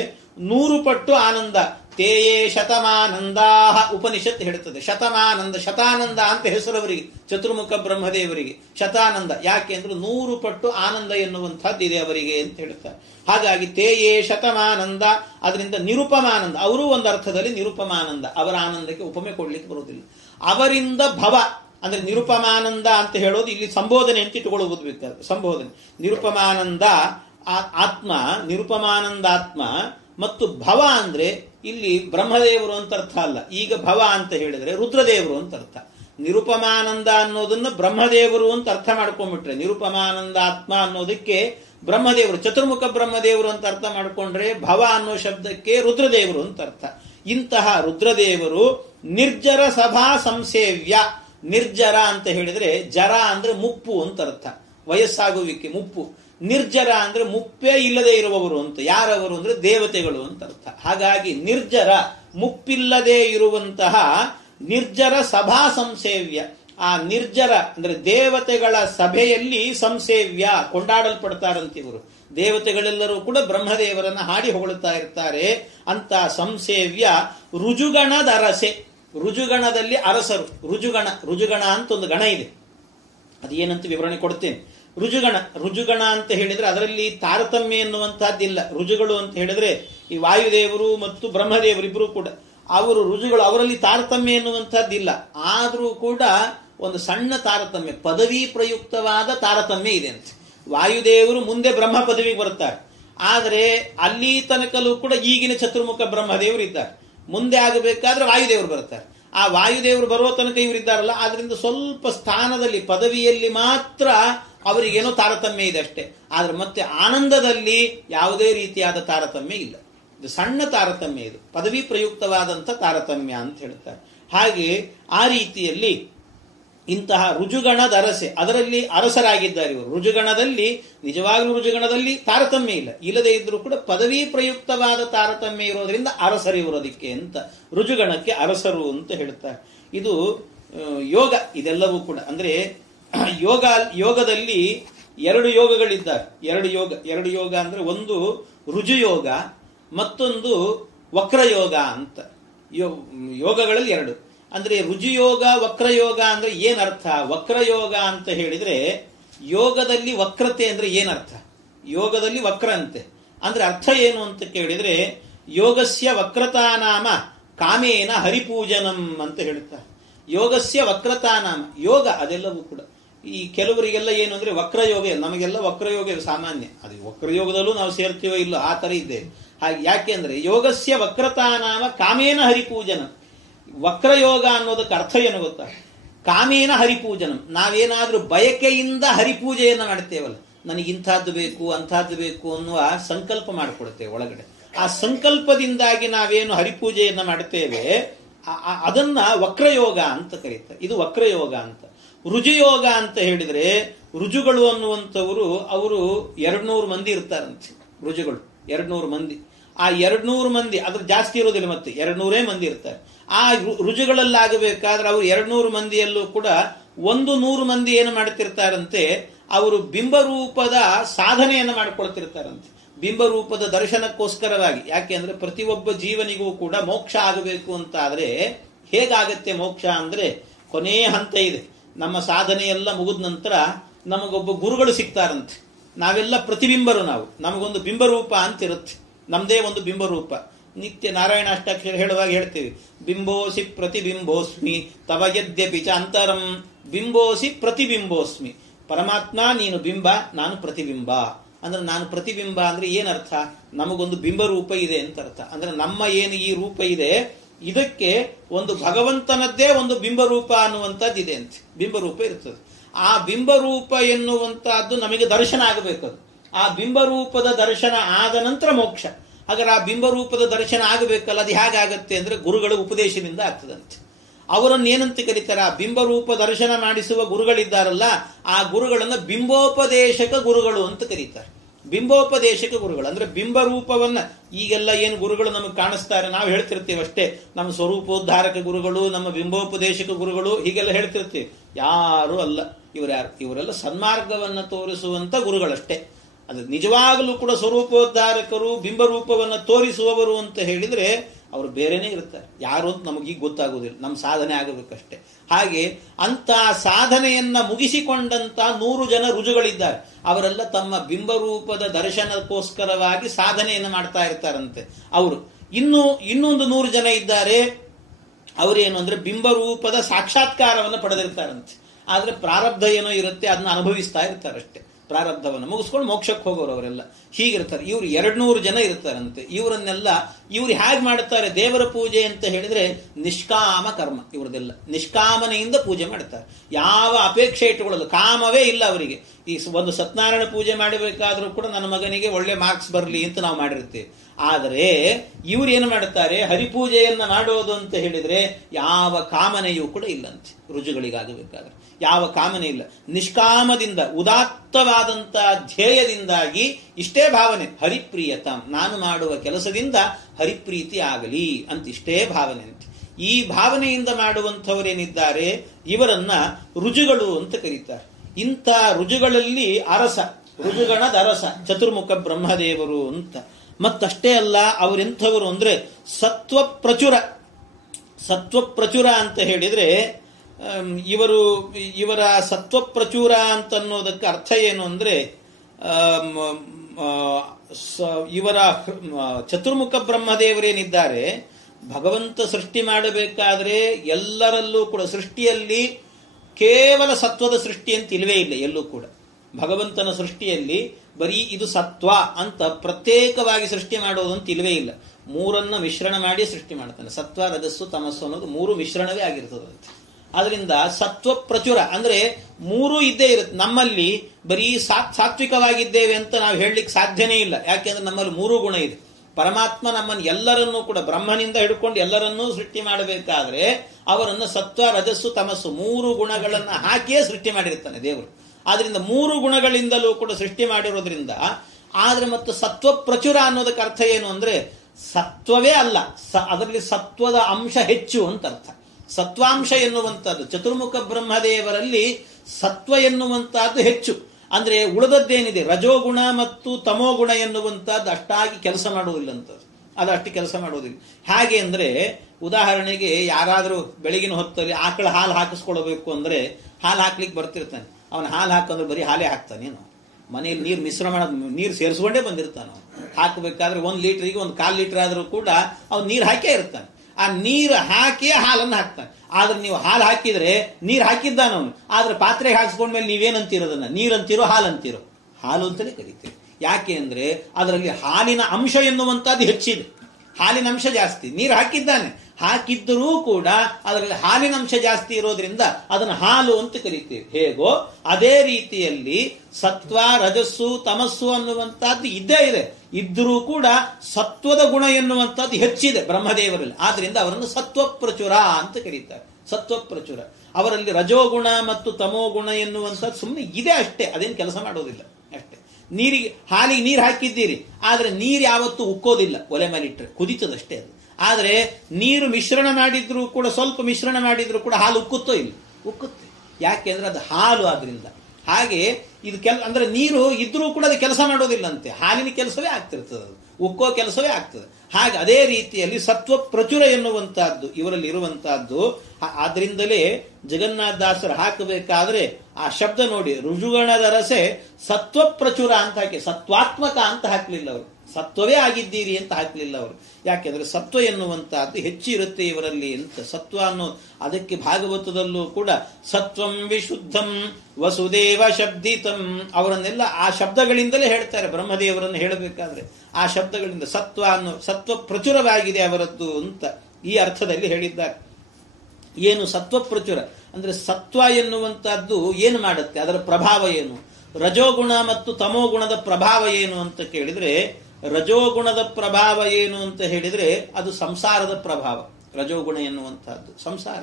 100 ಪಟ್ಟು ಆನಂದ. ತೇಯೇ ಶತಮಾನಂದಾ ಉಪನಿಷತ್ ಹೇಳುತ್ತದೆ. ಶತಮಾನಂದ, ಶತಾನಂದ ಅಂತ ಹೆಸರು ಅವರಿಗೆ, ಚತುರ್ಮುಖ ಬ್ರಹ್ಮದೇವರಿಗೆ ಶತಾನಂದ. ಯಾಕೆ ಅಂದ್ರೆ 100 ಪಟ್ಟು ಆನಂದ ಎನ್ನುವಂಥದ್ದು ಇದೆ ಅವರಿಗೆ ಅಂತ ಹೇಳ್ತಾರೆ. ಹಾಗಾಗಿ ತೇಯೇ ಶತಮಾನಂದ, ಅದರಿಂದ ನಿರುಪಮಾನಂದ. ಅವರು ಒಂದು ಅರ್ಥದಲ್ಲಿ ನಿರುಪಮಾನಂದ, ಅವರ ಆನಂದಕ್ಕೆ ಉಪಮೆ ಕೊಡ್ಲಿಕ್ಕೆ ಬರುವುದಿಲ್ಲ. ಅವರಿಂದ ಭವ ಅಂದ್ರೆ ನಿರುಪಮಾನಂದ ಅಂತ ಹೇಳೋದು ಇಲ್ಲಿ ಸಂಬೋಧನೆ ಅಂತ ಇಟ್ಟುಕೊಳ್ಳಬಹುದು ಬೇಕಾದ್ರೆ. ಸಂಬೋಧನೆ ನಿರುಪಮಾನಂದ ಆತ್ಮ, ನಿರುಪಮಾನಂದಾತ್ಮ. ಮತ್ತು ಭವ ಅಂದ್ರೆ ಇಲ್ಲಿ ಬ್ರಹ್ಮದೇವರು ಅಂತ ಅರ್ಥ ಅಲ್ಲ. ಈಗ ಭವ ಅಂತ ಹೇಳಿದ್ರೆ ರುದ್ರದೇವರು ಅಂತ ಅರ್ಥ. ನಿರುಪಮಾನಂದ ಅನ್ನೋದನ್ನ ಬ್ರಹ್ಮದೇವರು ಅಂತ ಅರ್ಥ ಮಾಡ್ಕೊಂಡ್ಬಿಟ್ರೆ, ನಿರುಪಮಾನಂದ ಆತ್ಮ ಅನ್ನೋದಕ್ಕೆ ಬ್ರಹ್ಮದೇವರು, ಚತುರ್ಮುಖ ಬ್ರಹ್ಮದೇವರು ಅಂತ ಅರ್ಥ ಮಾಡ್ಕೊಂಡ್ರೆ ಭವ ಅನ್ನೋ ಶಬ್ದಕ್ಕೆ ರುದ್ರದೇವರು ಅಂತ ಅರ್ಥ. ಇಂತಹ ರುದ್ರದೇವರು ನಿರ್ಜರ ಸಭಾ ಸಂಸೇವ್ಯ. ನಿರ್ಜರ ಅಂತ ಹೇಳಿದ್ರೆ ಜರ ಅಂದ್ರೆ ಮುಪ್ಪು ಅಂತ ಅರ್ಥ, ವಯಸ್ಸಾಗುವಿಕೆ, ಮುಪ್ಪು. ನಿರ್ಜರ ಅಂದ್ರೆ ಮುಪ್ಪೇ ಇಲ್ಲದೆ ಇರುವವರು ಅಂತ. ಯಾರವರು ಅಂದ್ರೆ ದೇವತೆಗಳು ಅಂತ ಅರ್ಥ. ಹಾಗಾಗಿ ನಿರ್ಜರ, ಮುಪ್ಪಿಲ್ಲದೆ ಇರುವಂತಹ ನಿರ್ಜರ ಸಭಾ ಸಂಸೇವ್ಯ. ಆ ನಿರ್ಜರ ಅಂದ್ರೆ ದೇವತೆಗಳ ಸಭೆಯಲ್ಲಿ ಸಂಸೇವ್ಯ, ಕೊಂಡಾಡಲ್ಪಡ್ತಾರಂತಿವರು. ದೇವತೆಗಳೆಲ್ಲರೂ ಕೂಡ ಬ್ರಹ್ಮದೇವರನ್ನ ಹಾಡಿ ಹೊಗಳುತ್ತಾ ಇರ್ತಾರೆ. ಅಂತ ಸಂಸೇವ್ಯ ರುಜುಗಣದರಸೆ. ರುಜುಗಣದಲ್ಲಿ ಅರಸರು. ರುಜುಗಣ ಅಂತ ಒಂದು ಗಣ ಇದೆ. ಅದು ಏನಂತ ವಿವರಣೆ ಕೊಡ್ತೇನೆ. ರುಜುಗಣ ಅಂತ ಹೇಳಿದ್ರೆ ಅದರಲ್ಲಿ ತಾರತಮ್ಯ ಎನ್ನುವಂತಹದ್ದಿಲ್ಲ. ರುಜುಗಳು ಅಂತ ಹೇಳಿದ್ರೆ ಈ ವಾಯುದೇವರು ಮತ್ತು ಬ್ರಹ್ಮದೇವರು ಇಬ್ಬರು ಕೂಡ ಅವರು ರುಜುಗಳು, ಅವರಲ್ಲಿ ತಾರತಮ್ಯ ಎನ್ನುವಂತಹದ್ದಿಲ್ಲ. ಆದ್ರೂ ಕೂಡ ಒಂದು ಸಣ್ಣ ತಾರತಮ್ಯ, ಪದವಿ ಪ್ರಯುಕ್ತವಾದ ತಾರತಮ್ಯ ಇದೆ ಅಂತ. ವಾಯುದೇವರು ಮುಂದೆ ಬ್ರಹ್ಮ ಪದವಿಗೆ ಬರುತ್ತಾರೆ. ಆದರೆ ಅಲ್ಲಿ ತನಕಲೂ ಕೂಡ ಈಗಿನ ಚತುರ್ಮುಖ ಬ್ರಹ್ಮದೇವರು ಇದ್ದಾರೆ. ಮುಂದೆ ಆಗಬೇಕಾದ್ರೆ ವಾಯುದೇವರು ಬರ್ತಾರೆ. ಆ ವಾಯುದೇವರು ಬರುವ ತನಕ ಇವರಿದ್ದಾರಲ್ಲ, ಆದ್ರಿಂದ ಸ್ವಲ್ಪ ಸ್ಥಾನದಲ್ಲಿ ಪದವಿಯಲ್ಲಿ ಮಾತ್ರ ಅವರಿಗೇನೋ ತಾರತಮ್ಯ ಇದೆ ಅಷ್ಟೇ. ಆದ್ರೆ ಮತ್ತೆ ಆನಂದದಲ್ಲಿ ಯಾವುದೇ ರೀತಿಯಾದ ತಾರತಮ್ಯ ಇಲ್ಲ. ಇದು ಸಣ್ಣ ತಾರತಮ್ಯ, ಇದು ಪದವಿ ಪ್ರಯುಕ್ತವಾದಂಥ ತಾರತಮ್ಯ ಅಂತ ಹೇಳ್ತಾರೆ. ಹಾಗೆ ಆ ರೀತಿಯಲ್ಲಿ ಇಂತಹ ರುಜುಗಣದ ಅರಸೆ, ಅದರಲ್ಲಿ ಅರಸರಾಗಿದ್ದಾರೆ ಇವರು. ರುಜುಗಣದಲ್ಲಿ ನಿಜವಾಗ್ಲೂ ರುಜುಗಣದಲ್ಲಿ ತಾರತಮ್ಯ ಇಲ್ಲ. ಇಲ್ಲದೆ ಇದ್ರೂ ಕೂಡ ಪದವಿ ಪ್ರಯುಕ್ತವಾದ ತಾರತಮ್ಯ ಇರೋದ್ರಿಂದ ಅರಸರಿರೋದಕ್ಕೆ ಅಂತ ರುಜುಗಣಕ್ಕೆ ಅರಸರು ಅಂತ ಹೇಳ್ತಾರೆ. ಇದು ಯೋಗ. ಇದೆಲ್ಲವೂ ಕೂಡ ಅಂದ್ರೆ ಯೋಗದಲ್ಲಿ 2 ಯೋಗಗಳಿದ್ದಾರೆ. 2 ಯೋಗ ಅಂದ್ರೆ ಒಂದು ರುಜುಯೋಗ, ಮತ್ತೊಂದು ವಕ್ರಯೋಗ ಅಂತ. ಯೋಗಗಳಲ್ಲಿ 2 ಅಂದ್ರೆ ರುಜುಯೋಗ, ವಕ್ರಯೋಗ ಅಂದ್ರೆ ಏನರ್ಥ? ವಕ್ರಯೋಗ ಅಂತ ಹೇಳಿದ್ರೆ ಯೋಗದಲ್ಲಿ ವಕ್ರತೆ ಅಂದ್ರೆ ಏನರ್ಥ? ಯೋಗದಲ್ಲಿ ವಕ್ರ ಅಂತೆ ಅಂದ್ರೆ ಅರ್ಥ ಏನು ಅಂತ ಕೇಳಿದ್ರೆ, ಯೋಗಸ್ಯ ವಕ್ರತಾ ನಾಮ ಕಾಮೇನ ಹರಿಪೂಜನಂ ಅಂತ ಹೇಳ್ತಾರೆ. ಯೋಗಸ್ಯ ವಕ್ರತಾ ನಾಮ, ಯೋಗ ಅದೆಲ್ಲವೂ ಕೂಡ ಈ ಕೆಲವರಿಗೆಲ್ಲ ಏನು ಅಂದ್ರೆ ವಕ್ರಯೋಗ, ನಮಗೆಲ್ಲ ವಕ್ರಯೋಗ ಸಾಮಾನ್ಯ. ಅದು ವಕ್ರಯೋಗದಲ್ಲೂ ನಾವು ಸೇರ್ತೀವೋ ಇಲ್ಲೋ ಆ ತರ ಇದ್ದೇವೆ. ಹಾಗೆ ಯಾಕೆ ಅಂದ್ರೆ ಯೋಗಸ್ಯ ವಕ್ರತಾ ನಾಮ ಕಾಮೇನ ಹರಿಪೂಜನ. ವಕ್ರಯೋಗ ಅನ್ನೋದಕ್ಕೆ ಅರ್ಥ ಏನು ಗೊತ್ತಾ? ಕಾಮೇನ ಹರಿಪೂಜನಂ. ನಾವೇನಾದ್ರೂ ಬಯಕೆಯಿಂದ ಹರಿಪೂಜೆಯನ್ನು ಮಾಡ್ತೇವಲ್ಲ, ನನಗೆ ಇಂಥದ್ದು ಬೇಕು ಅಂಥದ್ದು ಬೇಕು ಅನ್ನುವ ಸಂಕಲ್ಪ ಮಾಡಿಕೊಡ್ತೇವೆ ಒಳಗಡೆ. ಆ ಸಂಕಲ್ಪದಿಂದಾಗಿ ನಾವೇನು ಹರಿಪೂಜೆಯನ್ನು ಮಾಡ್ತೇವೆ, ಅದನ್ನ ವಕ್ರಯೋಗ ಅಂತ ಕರೀತಾರೆ. ಇದು ವಕ್ರಯೋಗ ಅಂತ. ರುಜುಯೋಗ ಅಂತ ಹೇಳಿದ್ರೆ ರುಜುಗಳು ಅನ್ನುವಂಥವರು ಅವರು 200 ಮಂದಿ ಇರ್ತಾರಂತೆ. ರುಜುಗಳು 200 ಮಂದಿ. ಆ 200 ಮಂದಿ ಅದ್ರ ಜಾಸ್ತಿ ಇರೋದಿಲ್ಲ, ಮತ್ತೆ 200 ಮಂದಿ ಇರ್ತಾರೆ. ಆ ರುಜುಗಳಲ್ಲಾಗಬೇಕಾದ್ರೆ ಅವರು 200 ಮಂದಿಯಲ್ಲೂ ಕೂಡ 100 ಮಂದಿ ಏನು ಮಾಡ್ತಿರ್ತಾರಂತೆ, ಅವರು ಬಿಂಬರೂಪದ ಸಾಧನೆಯನ್ನು ಮಾಡ್ಕೊಳ್ತಿರ್ತಾರಂತೆ, ಬಿಂಬರೂಪದ ದರ್ಶನಕ್ಕೋಸ್ಕರವಾಗಿ. ಯಾಕೆ ಅಂದ್ರೆ ಪ್ರತಿಯೊಬ್ಬ ಜೀವನಿಗೂ ಕೂಡ ಮೋಕ್ಷ ಆಗಬೇಕು ಅಂತ ಆದ್ರೆ ಹೇಗಾಗತ್ತೆ ಮೋಕ್ಷ ಅಂದ್ರೆ ಕೊನೆ ಹಂತ ಇದೆ. ನಮ್ಮ ಸಾಧನೆ ಎಲ್ಲ ಮುಗಿದ ನಂತರ ನಮಗೊಬ್ಬ ಗುರುಗಳು ಸಿಗ್ತಾರಂತೆ. ನಾವೆಲ್ಲ ಪ್ರತಿಬಿಂಬರು, ನಮಗೊಂದು ಬಿಂಬರೂಪ ಅಂತಿರುತ್ತೆ, ನಮ್ದೇ ಒಂದು ಬಿಂಬರೂಪ. ನಿತ್ಯ ನಾರಾಯಣ ಅಷ್ಟಾಕ್ಷರ ಹೇಳುವಾಗ ಹೇಳ್ತೀವಿ, ಬಿಂಬೋಸಿ ಪ್ರತಿಬಿಂಬೋಸ್ಮಿ ತವ ಯದ್ಯಪಿ ಚ ಅಂತರಂ ಬಿಂಬೋಸಿ ಪ್ರತಿಬಿಂಬೋಸ್ಮಿ. ಪರಮಾತ್ಮ ನೀನು ಬಿಂಬ, ನಾನು ಪ್ರತಿಬಿಂಬ. ಅಂದ್ರೆ ನಾನು ಪ್ರತಿಬಿಂಬ ಅಂದ್ರೆ ಏನರ್ಥ? ನಮಗೊಂದು ಬಿಂಬರೂಪ ಇದೆ ಅಂತ ಅರ್ಥ. ಅಂದ್ರೆ ನಮ್ಮ ಏನು ಈ ರೂಪ ಇದೆ ಇದಕ್ಕೆ ಒಂದು ಭಗವಂತನದ್ದೇ ಒಂದು ಬಿಂಬರೂಪ ಅನ್ನುವಂಥದ್ದು ಇದೆ ಅಂತ. ಬಿಂಬರೂಪ ಇರ್ತದೆ. ಆ ಬಿಂಬರೂಪ ಎನ್ನುವಂತಹದ್ದು ನಮಗೆ ದರ್ಶನ ಆಗಬೇಕದು. ಆ ಬಿಂಬರೂಪದ ದರ್ಶನ ಆದ ನಂತರ ಮೋಕ್ಷ. ಹಾಗಾದ್ರೆ ಆ ಬಿಂಬರೂಪದ ದರ್ಶನ ಆಗಬೇಕಲ್ಲ, ಅದು ಹೇಗಾಗತ್ತೆ ಅಂದ್ರೆ ಗುರುಗಳ ಉಪದೇಶದಿಂದ ಆಗ್ತದಂತೆ. ಅವರನ್ನು ಏನಂತ ಕರೀತಾರೆ? ಆ ಬಿಂಬರೂಪ ದರ್ಶನ ಮಾಡಿಸುವ ಗುರುಗಳಿದ್ದಾರಲ್ಲ, ಆ ಗುರುಗಳನ್ನ ಬಿಂಬೋಪದೇಶಕ ಗುರುಗಳು ಅಂತ ಕರೀತಾರೆ. ಬಿಂಬೋಪದೇಶಕ ಗುರುಗಳು ಅಂದ್ರೆ ಬಿಂಬರೂಪವನ್ನ, ಈಗೆಲ್ಲ ಏನು ಗುರುಗಳು ನಮಗೆ ಕಾಣಿಸ್ತಾರೆ ನಾವು ಹೇಳ್ತಿರ್ತೀವಿ ಅಷ್ಟೇ, ನಮ್ಮ ಸ್ವರೂಪೋದ್ಧಾರಕ ಗುರುಗಳು, ನಮ್ಮ ಬಿಂಬೋಪದೇಶಕ ಗುರುಗಳು ಹೀಗೆಲ್ಲ ಹೇಳ್ತಿರ್ತೀವಿ. ಯಾರು ಅಲ್ಲ ಇವರ್ಯಾರು, ಇವರೆಲ್ಲ ಸನ್ಮಾರ್ಗವನ್ನ ತೋರಿಸುವಂತ ಗುರುಗಳಷ್ಟೇ. ಅದು ನಿಜವಾಗಲೂ ಕೂಡ ಸ್ವರೂಪೋದ್ಧಾರಕರು, ಬಿಂಬರೂಪವನ್ನ ತೋರಿಸುವವರು ಅಂತ ಹೇಳಿದ್ರೆ ಅವರು ಬೇರೆನೇ ಇರ್ತಾರೆ. ಯಾರು ಅಂತ ನಮಗೀಗ ಗೊತ್ತಾಗುವುದಿಲ್ಲ, ನಮ್ಮ ಸಾಧನೆ ಆಗಬೇಕಷ್ಟೇ. ಹಾಗೆ ಅಂತ ಸಾಧನೆಯನ್ನ ಮುಗಿಸಿಕೊಂಡಂತ 100 ಜನ ರುಜುಗಳಿದ್ದಾರೆ. ಅವರೆಲ್ಲ ತಮ್ಮ ಬಿಂಬರೂಪದ ದರ್ಶನಕ್ಕೋಸ್ಕರವಾಗಿ ಸಾಧನೆಯನ್ನು ಮಾಡ್ತಾ ಇರ್ತಾರಂತೆ. ಅವರು ಇನ್ನೊಂದು 100 ಜನ ಇದ್ದಾರೆ. ಅವರೇನು ಅಂದ್ರೆ ಬಿಂಬರೂಪದ ಸಾಕ್ಷಾತ್ಕಾರವನ್ನು ಪಡೆದಿರ್ತಾರಂತೆ. ಆದ್ರೆ ಪ್ರಾರಬ್ಧ ಏನೋ ಇರುತ್ತೆ, ಅದನ್ನ ಅನುಭವಿಸ್ತಾ ಇರ್ತಾರಷ್ಟೇ. ಪ್ರಾರಬ್ಧವನ್ನು ಮುಗಿಸ್ಕೊಂಡು ಮೋಕ್ಷಕ್ಕೆ ಹೋಗೋರು ಅವರೆಲ್ಲ ಹೀಗಿರ್ತಾರೆ. ಇವ್ರು 200 ಜನ ಇರ್ತಾರಂತೆ. ಇವರನ್ನೆಲ್ಲ ಇವ್ರು ಹೇಗೆ ಮಾಡ್ತಾರೆ? ದೇವರ ಪೂಜೆ ಅಂತ ಹೇಳಿದ್ರೆ ನಿಷ್ಕಾಮ ಕರ್ಮ ಇವ್ರದೆಲ್ಲ. ನಿಷ್ಕಾಮನೆಯಿಂದ ಪೂಜೆ ಮಾಡ್ತಾರೆ. ಯಾವ ಅಪೇಕ್ಷೆ ಇಟ್ಟುಕೊಳ್ಳಲು, ಕಾಮವೇ ಇಲ್ಲ ಅವರಿಗೆ. ಈ ಒಂದು ಸತ್ಯನಾರಾಯಣ ಪೂಜೆ ಮಾಡಬೇಕಾದ್ರೂ ಕೂಡ ನನ್ನ ಮಗನಿಗೆ ಒಳ್ಳೆ ಮಾರ್ಕ್ಸ್ ಬರಲಿ ಅಂತ ನಾವು ಮಾಡಿರ್ತೇವೆ. ಆದರೆ ಇವ್ರು ಏನು ಮಾಡ್ತಾರೆ? ಹರಿಪೂಜೆಯನ್ನ ಮಾಡೋದು ಅಂತ ಹೇಳಿದ್ರೆ ಯಾವ ಕಾಮನೆಯೂ ಕೂಡ ಇಲ್ಲಂತೆ. ರುಜುಗಳಿಗಾಗಬೇಕಾದ್ರೆ ಯಾವ ಕಾಮನೆ ಇಲ್ಲ. ನಿಷ್ಕಾಮದಿಂದ ಉದಾತ್ತವಾದಂತ ಧ್ಯೇಯದಿಂದಾಗಿ ಇಷ್ಟೇ ಭಾವನೆ, ಹರಿಪ್ರಿಯತ, ನಾನು ಮಾಡುವ ಕೆಲಸದಿಂದ ಹರಿಪ್ರೀತಿ ಆಗಲಿ ಅಂತ ಇಷ್ಟೇ ಭಾವನೆ ಅಂತ. ಈ ಭಾವನೆಯಿಂದ ಮಾಡುವಂಥವರೇನಿದ್ದಾರೆ ಇವರನ್ನ ರುಜುಗಳು ಅಂತ ಕರೀತಾರೆ. ಇಂಥ ರುಜುಗಳಲ್ಲಿ ಅರಸ, ರುಜುಗಣದ ಅರಸ ಚತುರ್ಮುಖ ಬ್ರಹ್ಮದೇವರು ಅಂತ. ಮತ್ತಷ್ಟೇ ಅಲ್ಲ, ಅವರೆಂಥವರು ಅಂದ್ರೆ ಸತ್ವಪ್ರಚುರ. ಸತ್ವಪ್ರಚುರ ಅಂತ ಹೇಳಿದ್ರೆ ಇವರ ಸತ್ವಪ್ರಚುರ ಅಂತನ್ನೋದಕ್ಕೆ ಅರ್ಥ ಏನು ಅಂದ್ರೆ ಇವರ ಚತುರ್ಮುಖ ಬ್ರಹ್ಮದೇವರೇನಿದ್ದಾರೆ, ಭಗವಂತ ಸೃಷ್ಟಿ ಮಾಡಬೇಕಾದ್ರೆ ಎಲ್ಲರಲ್ಲೂ ಕೂಡ ಸೃಷ್ಟಿಯಲ್ಲಿ ಕೇವಲ ಸತ್ವದ ಸೃಷ್ಟಿ ಅಂತ ಇಲ್ವೇ ಇಲ್ಲ. ಎಲ್ಲೂ ಕೂಡ ಭಗವಂತನ ಸೃಷ್ಟಿಯಲ್ಲಿ ಬರೀ ಇದು ಸತ್ವ ಅಂತ ಪ್ರತ್ಯೇಕವಾಗಿ ಸೃಷ್ಟಿ ಮಾಡೋದು ಅಂತ ಇಲ್ವೇ ಇಲ್ಲ. ಮೂರನ್ನ ಮಿಶ್ರಣ ಮಾಡಿ ಸೃಷ್ಟಿ ಮಾಡ್ತಾನೆ. ಸತ್ವ, ರಜಸ್ಸು, ತಮಸ್ಸು ಅನ್ನೋದು 3 ಮಿಶ್ರಣವೇ ಆಗಿರ್ತದಂತೆ. ಆದ್ರಿಂದ ಸತ್ವ ಪ್ರಚುರ ಅಂದ್ರೆ 3 ಇದ್ದೇ ಇರುತ್ತೆ. ನಮ್ಮಲ್ಲಿ ಬರೀ ಸಾತ್ವಿಕವಾಗಿದ್ದೇವೆ ಅಂತ ನಾವು ಹೇಳಲಿಕ್ಕೆ ಸಾಧ್ಯನೇ ಇಲ್ಲ. ಯಾಕೆಂದ್ರೆ ನಮ್ಮಲ್ಲಿ 3 ಗುಣ ಇದೆ. ಪರಮಾತ್ಮ ನಮ್ಮನ್ನು ಎಲ್ಲರನ್ನೂ ಕೂಡ ಬ್ರಹ್ಮನಿಂದ ಹಿಡ್ಕೊಂಡು ಎಲ್ಲರನ್ನೂ ಸೃಷ್ಟಿ ಮಾಡಬೇಕಾದ್ರೆ ಅವರನ್ನು ಸತ್ವ, ರಜಸ್ಸು, ತಮಸ್ಸು 3 ಗುಣಗಳನ್ನ ಹಾಕಿಯೇ ಸೃಷ್ಟಿ ಮಾಡಿರ್ತಾನೆ ದೇವರು. ಆದ್ರಿಂದ 3 ಗುಣಗಳಿಂದಲೂ ಕೂಡ ಸೃಷ್ಟಿ ಮಾಡಿರೋದ್ರಿಂದ, ಆದ್ರೆ ಮತ್ತು ಸತ್ವ ಪ್ರಚುರ ಅನ್ನೋದಕ್ಕೆ ಅರ್ಥ ಏನು ಅಂದ್ರೆ ಸತ್ವವೇ ಅಲ್ಲ, ಅದರಲ್ಲಿ ಸತ್ವದ ಅಂಶ ಹೆಚ್ಚು ಅಂತ ಅರ್ಥ. ಸತ್ವಾಂಶ ಎನ್ನುವಂಥದ್ದು ಚತುರ್ಮುಖ ಬ್ರಹ್ಮದೇವರಲ್ಲಿ ಸತ್ವ ಎನ್ನುವಂತಹದ್ದು ಹೆಚ್ಚು. ಅಂದ್ರೆ ಉಳಿದದ್ದೇನಿದೆ ರಜೋಗುಣ ಮತ್ತು ತಮೋಗುಣ ಎನ್ನುವಂತಹದ್ದು ಅಷ್ಟಾಗಿ ಕೆಲಸ ಮಾಡುವುದಿಲ್ಲಂಥದ್ದು. ಅದು ಅಷ್ಟು ಕೆಲಸ ಮಾಡುವುದಿಲ್ಲ. ಹಾಗೆ ಅಂದ್ರೆ ಉದಾಹರಣೆಗೆ ಯಾರಾದರೂ ಬೆಳಗಿನ ಹೊತ್ತಲ್ಲಿ ಆಕಳ ಹಾಲು ಹಾಕಿಸ್ಕೊಳ್ಬೇಕು ಅಂದ್ರೆ ಹಾಲು ಹಾಕ್ಲಿಕ್ಕೆ ಬರ್ತಿರ್ತಾನೆ. ಅವನು ಹಾಲು ಹಾಕಂದ್ರೆ ಬರೀ ಹಾಲೇ ಹಾಕ್ತಾನೇನು? ಮನೆಯಲ್ಲಿ ನೀರು ಮಿಶ್ರ ಮಾಡೋದು, ನೀರು ಸೇರಿಸ್ಕೊಂಡೇ ಬಂದಿರ್ತಾನ. ಹಾಕಬೇಕಾದ್ರೆ 1 ಲೀಟರ್ಗೆ 1/4 ಲೀಟರ್ ಆದರೂ ಕೂಡ ಅವ್ನು ನೀರು ಹಾಕೇ ಇರ್ತಾನೆ. ಆ ನೀರು ಹಾಕಿಯೇ ಹಾಲನ್ನು ಹಾಕ್ತಾನೆ. ಆದ್ರೆ ನೀವು ಹಾಲು ಹಾಕಿದ್ರೆ ನೀರು ಹಾಕಿದ್ದಾನವನು, ಆದ್ರೆ ಪಾತ್ರೆಗೆ ಹಾಕಿಸ್ಕೊಂಡ್ಮೇಲೆ ನೀವೇನಂತೀರೋದನ್ನ? ನೀರಂತೀರೋ ಹಾಲಂತೀರೋ? ಹಾಲು ಅಂತಲೇ ಕರಿತೀವಿ. ಯಾಕೆ ಅಂದ್ರೆ ಅದರಲ್ಲಿ ಹಾಲಿನ ಅಂಶ ಎನ್ನುವಂತದ್ದು ಹೆಚ್ಚಿದೆ, ಹಾಲಿನ ಅಂಶ ಜಾಸ್ತಿ. ನೀರು ಹಾಕಿದ್ದಾನೆ, ಹಾಕಿದ್ದರೂ ಕೂಡ ಅದರಲ್ಲಿ ಹಾಲಿನ ಅಂಶ ಜಾಸ್ತಿ ಇರೋದ್ರಿಂದ ಅದನ್ನು ಹಾಲು ಅಂತ ಕರಿತೇವೆ. ಹೇಗೋ ಅದೇ ರೀತಿಯಲ್ಲಿ ಸತ್ವ, ರಜಸ್ಸು, ತಮಸ್ಸು ಅನ್ನುವಂಥದ್ದು ಇದ್ದೇ ಇದೆ. ಇದ್ದರೂ ಕೂಡ ಸತ್ವದ ಗುಣ ಎನ್ನುವಂಥದ್ದು ಹೆಚ್ಚಿದೆ ಬ್ರಹ್ಮದೇವರಲ್ಲಿ. ಆದ್ರಿಂದ ಅವರನ್ನು ಸತ್ವಪ್ರಚುರ ಅಂತ ಕರೀತಾರೆ. ಸತ್ವಪ್ರಚುರ. ಅವರಲ್ಲಿ ರಜೋಗುಣ ಮತ್ತು ತಮೋಗುಣ ಎನ್ನುವಂಥದ್ದು ಸುಮ್ಮನೆ ಇದೆ ಅಷ್ಟೇ, ಅದೇನು ಕೆಲಸ ಮಾಡೋದಿಲ್ಲ ಅಷ್ಟೇ. ಹಾಲಿಗೆ ನೀರು ಹಾಕಿದ್ದೀರಿ, ಆದ್ರೆ ನೀರು ಯಾವತ್ತೂ ಉಕ್ಕೋದಿಲ್ಲ. ಒಲೆ ಮೇಲಿಟ್ಟರೆ ಕುದಿತದಷ್ಟೇ ಅದು. ಆದ್ರೆ ನೀರು ಮಿಶ್ರಣ ಮಾಡಿದ್ರು ಕೂಡ, ಸ್ವಲ್ಪ ಮಿಶ್ರಣ ಮಾಡಿದ್ರು ಕೂಡ ಹಾಲು ಉಕ್ಕುತ್ತೋ ಇಲ್ಲ? ಉಕ್ಕುತ್ತೆ. ಯಾಕೆಂದ್ರೆ ಅದು ಹಾಲು. ಆದ್ರಿಂದ ಹಾಗೆ ಇದು ಅಂದ್ರೆ ನೀರು ಇದ್ರೂ ಕೂಡ ಅದು ಕೆಲಸ ಮಾಡೋದಿಲ್ಲಂತೆ. ಹಾಲಿನ ಕೆಲಸವೇ ಆಗ್ತಿರ್ತದೆ, ಅದು ಉಕ್ಕೋ ಕೆಲಸವೇ ಆಗ್ತದೆ. ಹಾಗೆ ಅದೇ ರೀತಿಯಲ್ಲಿ ಸತ್ವ ಪ್ರಚುರ ಎನ್ನುವಂತಹದ್ದು ಇವರಲ್ಲಿ ಇರುವಂತಹದ್ದು. ಆದ್ರಿಂದಲೇ ಜಗನ್ನಾಥದಾಸರು ಹಾಕಬೇಕಾದ್ರೆ ಆ ಶಬ್ದ ನೋಡಿ, ರುಜುಗಣದ ರಸೆ ಸತ್ವ ಪ್ರಚುರ ಅಂತ ಹಾಕಿ, ಸತ್ವಾತ್ಮಕ ಅಂತ ಹಾಕ್ಲಿಲ್ಲ ಅವರು, ಸತ್ವವೇ ಆಗಿದ್ದೀರಿ ಅಂತ ಹಾಕ್ಲಿಲ್ಲ ಅವರು. ಯಾಕೆಂದ್ರೆ ಸತ್ವ ಎನ್ನುವಂತಹದ್ದು ಹೆಚ್ಚಿರುತ್ತೆ ಇವರಲ್ಲಿ ಅಂತ. ಸತ್ವ ಅನ್ನೋ ಅದಕ್ಕೆ ಭಾಗವತದಲ್ಲೂ ಕೂಡ ಸತ್ವಂ ವಿಶುದ್ಧಂ ವಸುದೇವ ಶಬ್ದಿತಂ, ಅವರನ್ನೆಲ್ಲ ಆ ಶಬ್ದಗಳಿಂದಲೇ ಹೇಳ್ತಾರೆ. ಬ್ರಹ್ಮದೇವರನ್ನು ಹೇಳಬೇಕಾದ್ರೆ ಆ ಶಬ್ದಗಳಿಂದ ಸತ್ವ ಪ್ರಚುರವಾಗಿದೆ ಅವರದ್ದು ಅಂತ ಈ ಅರ್ಥದಲ್ಲಿ ಹೇಳಿದ್ದಾರೆ. ಏನು ಸತ್ವ ಪ್ರಚುರ ಅಂದ್ರೆ ಸತ್ವ ಎನ್ನುವಂತಹದ್ದು ಏನು ಮಾಡುತ್ತೆ, ಅದರ ಪ್ರಭಾವ ಏನು? ರಜೋಗುಣ ಮತ್ತು ತಮೋಗುಣದ ಪ್ರಭಾವ ಏನು ಅಂತ ಕೇಳಿದ್ರೆ, ರಜೋಗುಣದ ಪ್ರಭಾವ ಏನು ಅಂತ ಹೇಳಿದ್ರೆ ಅದು ಸಂಸಾರದ ಪ್ರಭಾವ. ರಜೋಗುಣ ಎನ್ನುವಂತಹದ್ದು ಸಂಸಾರ.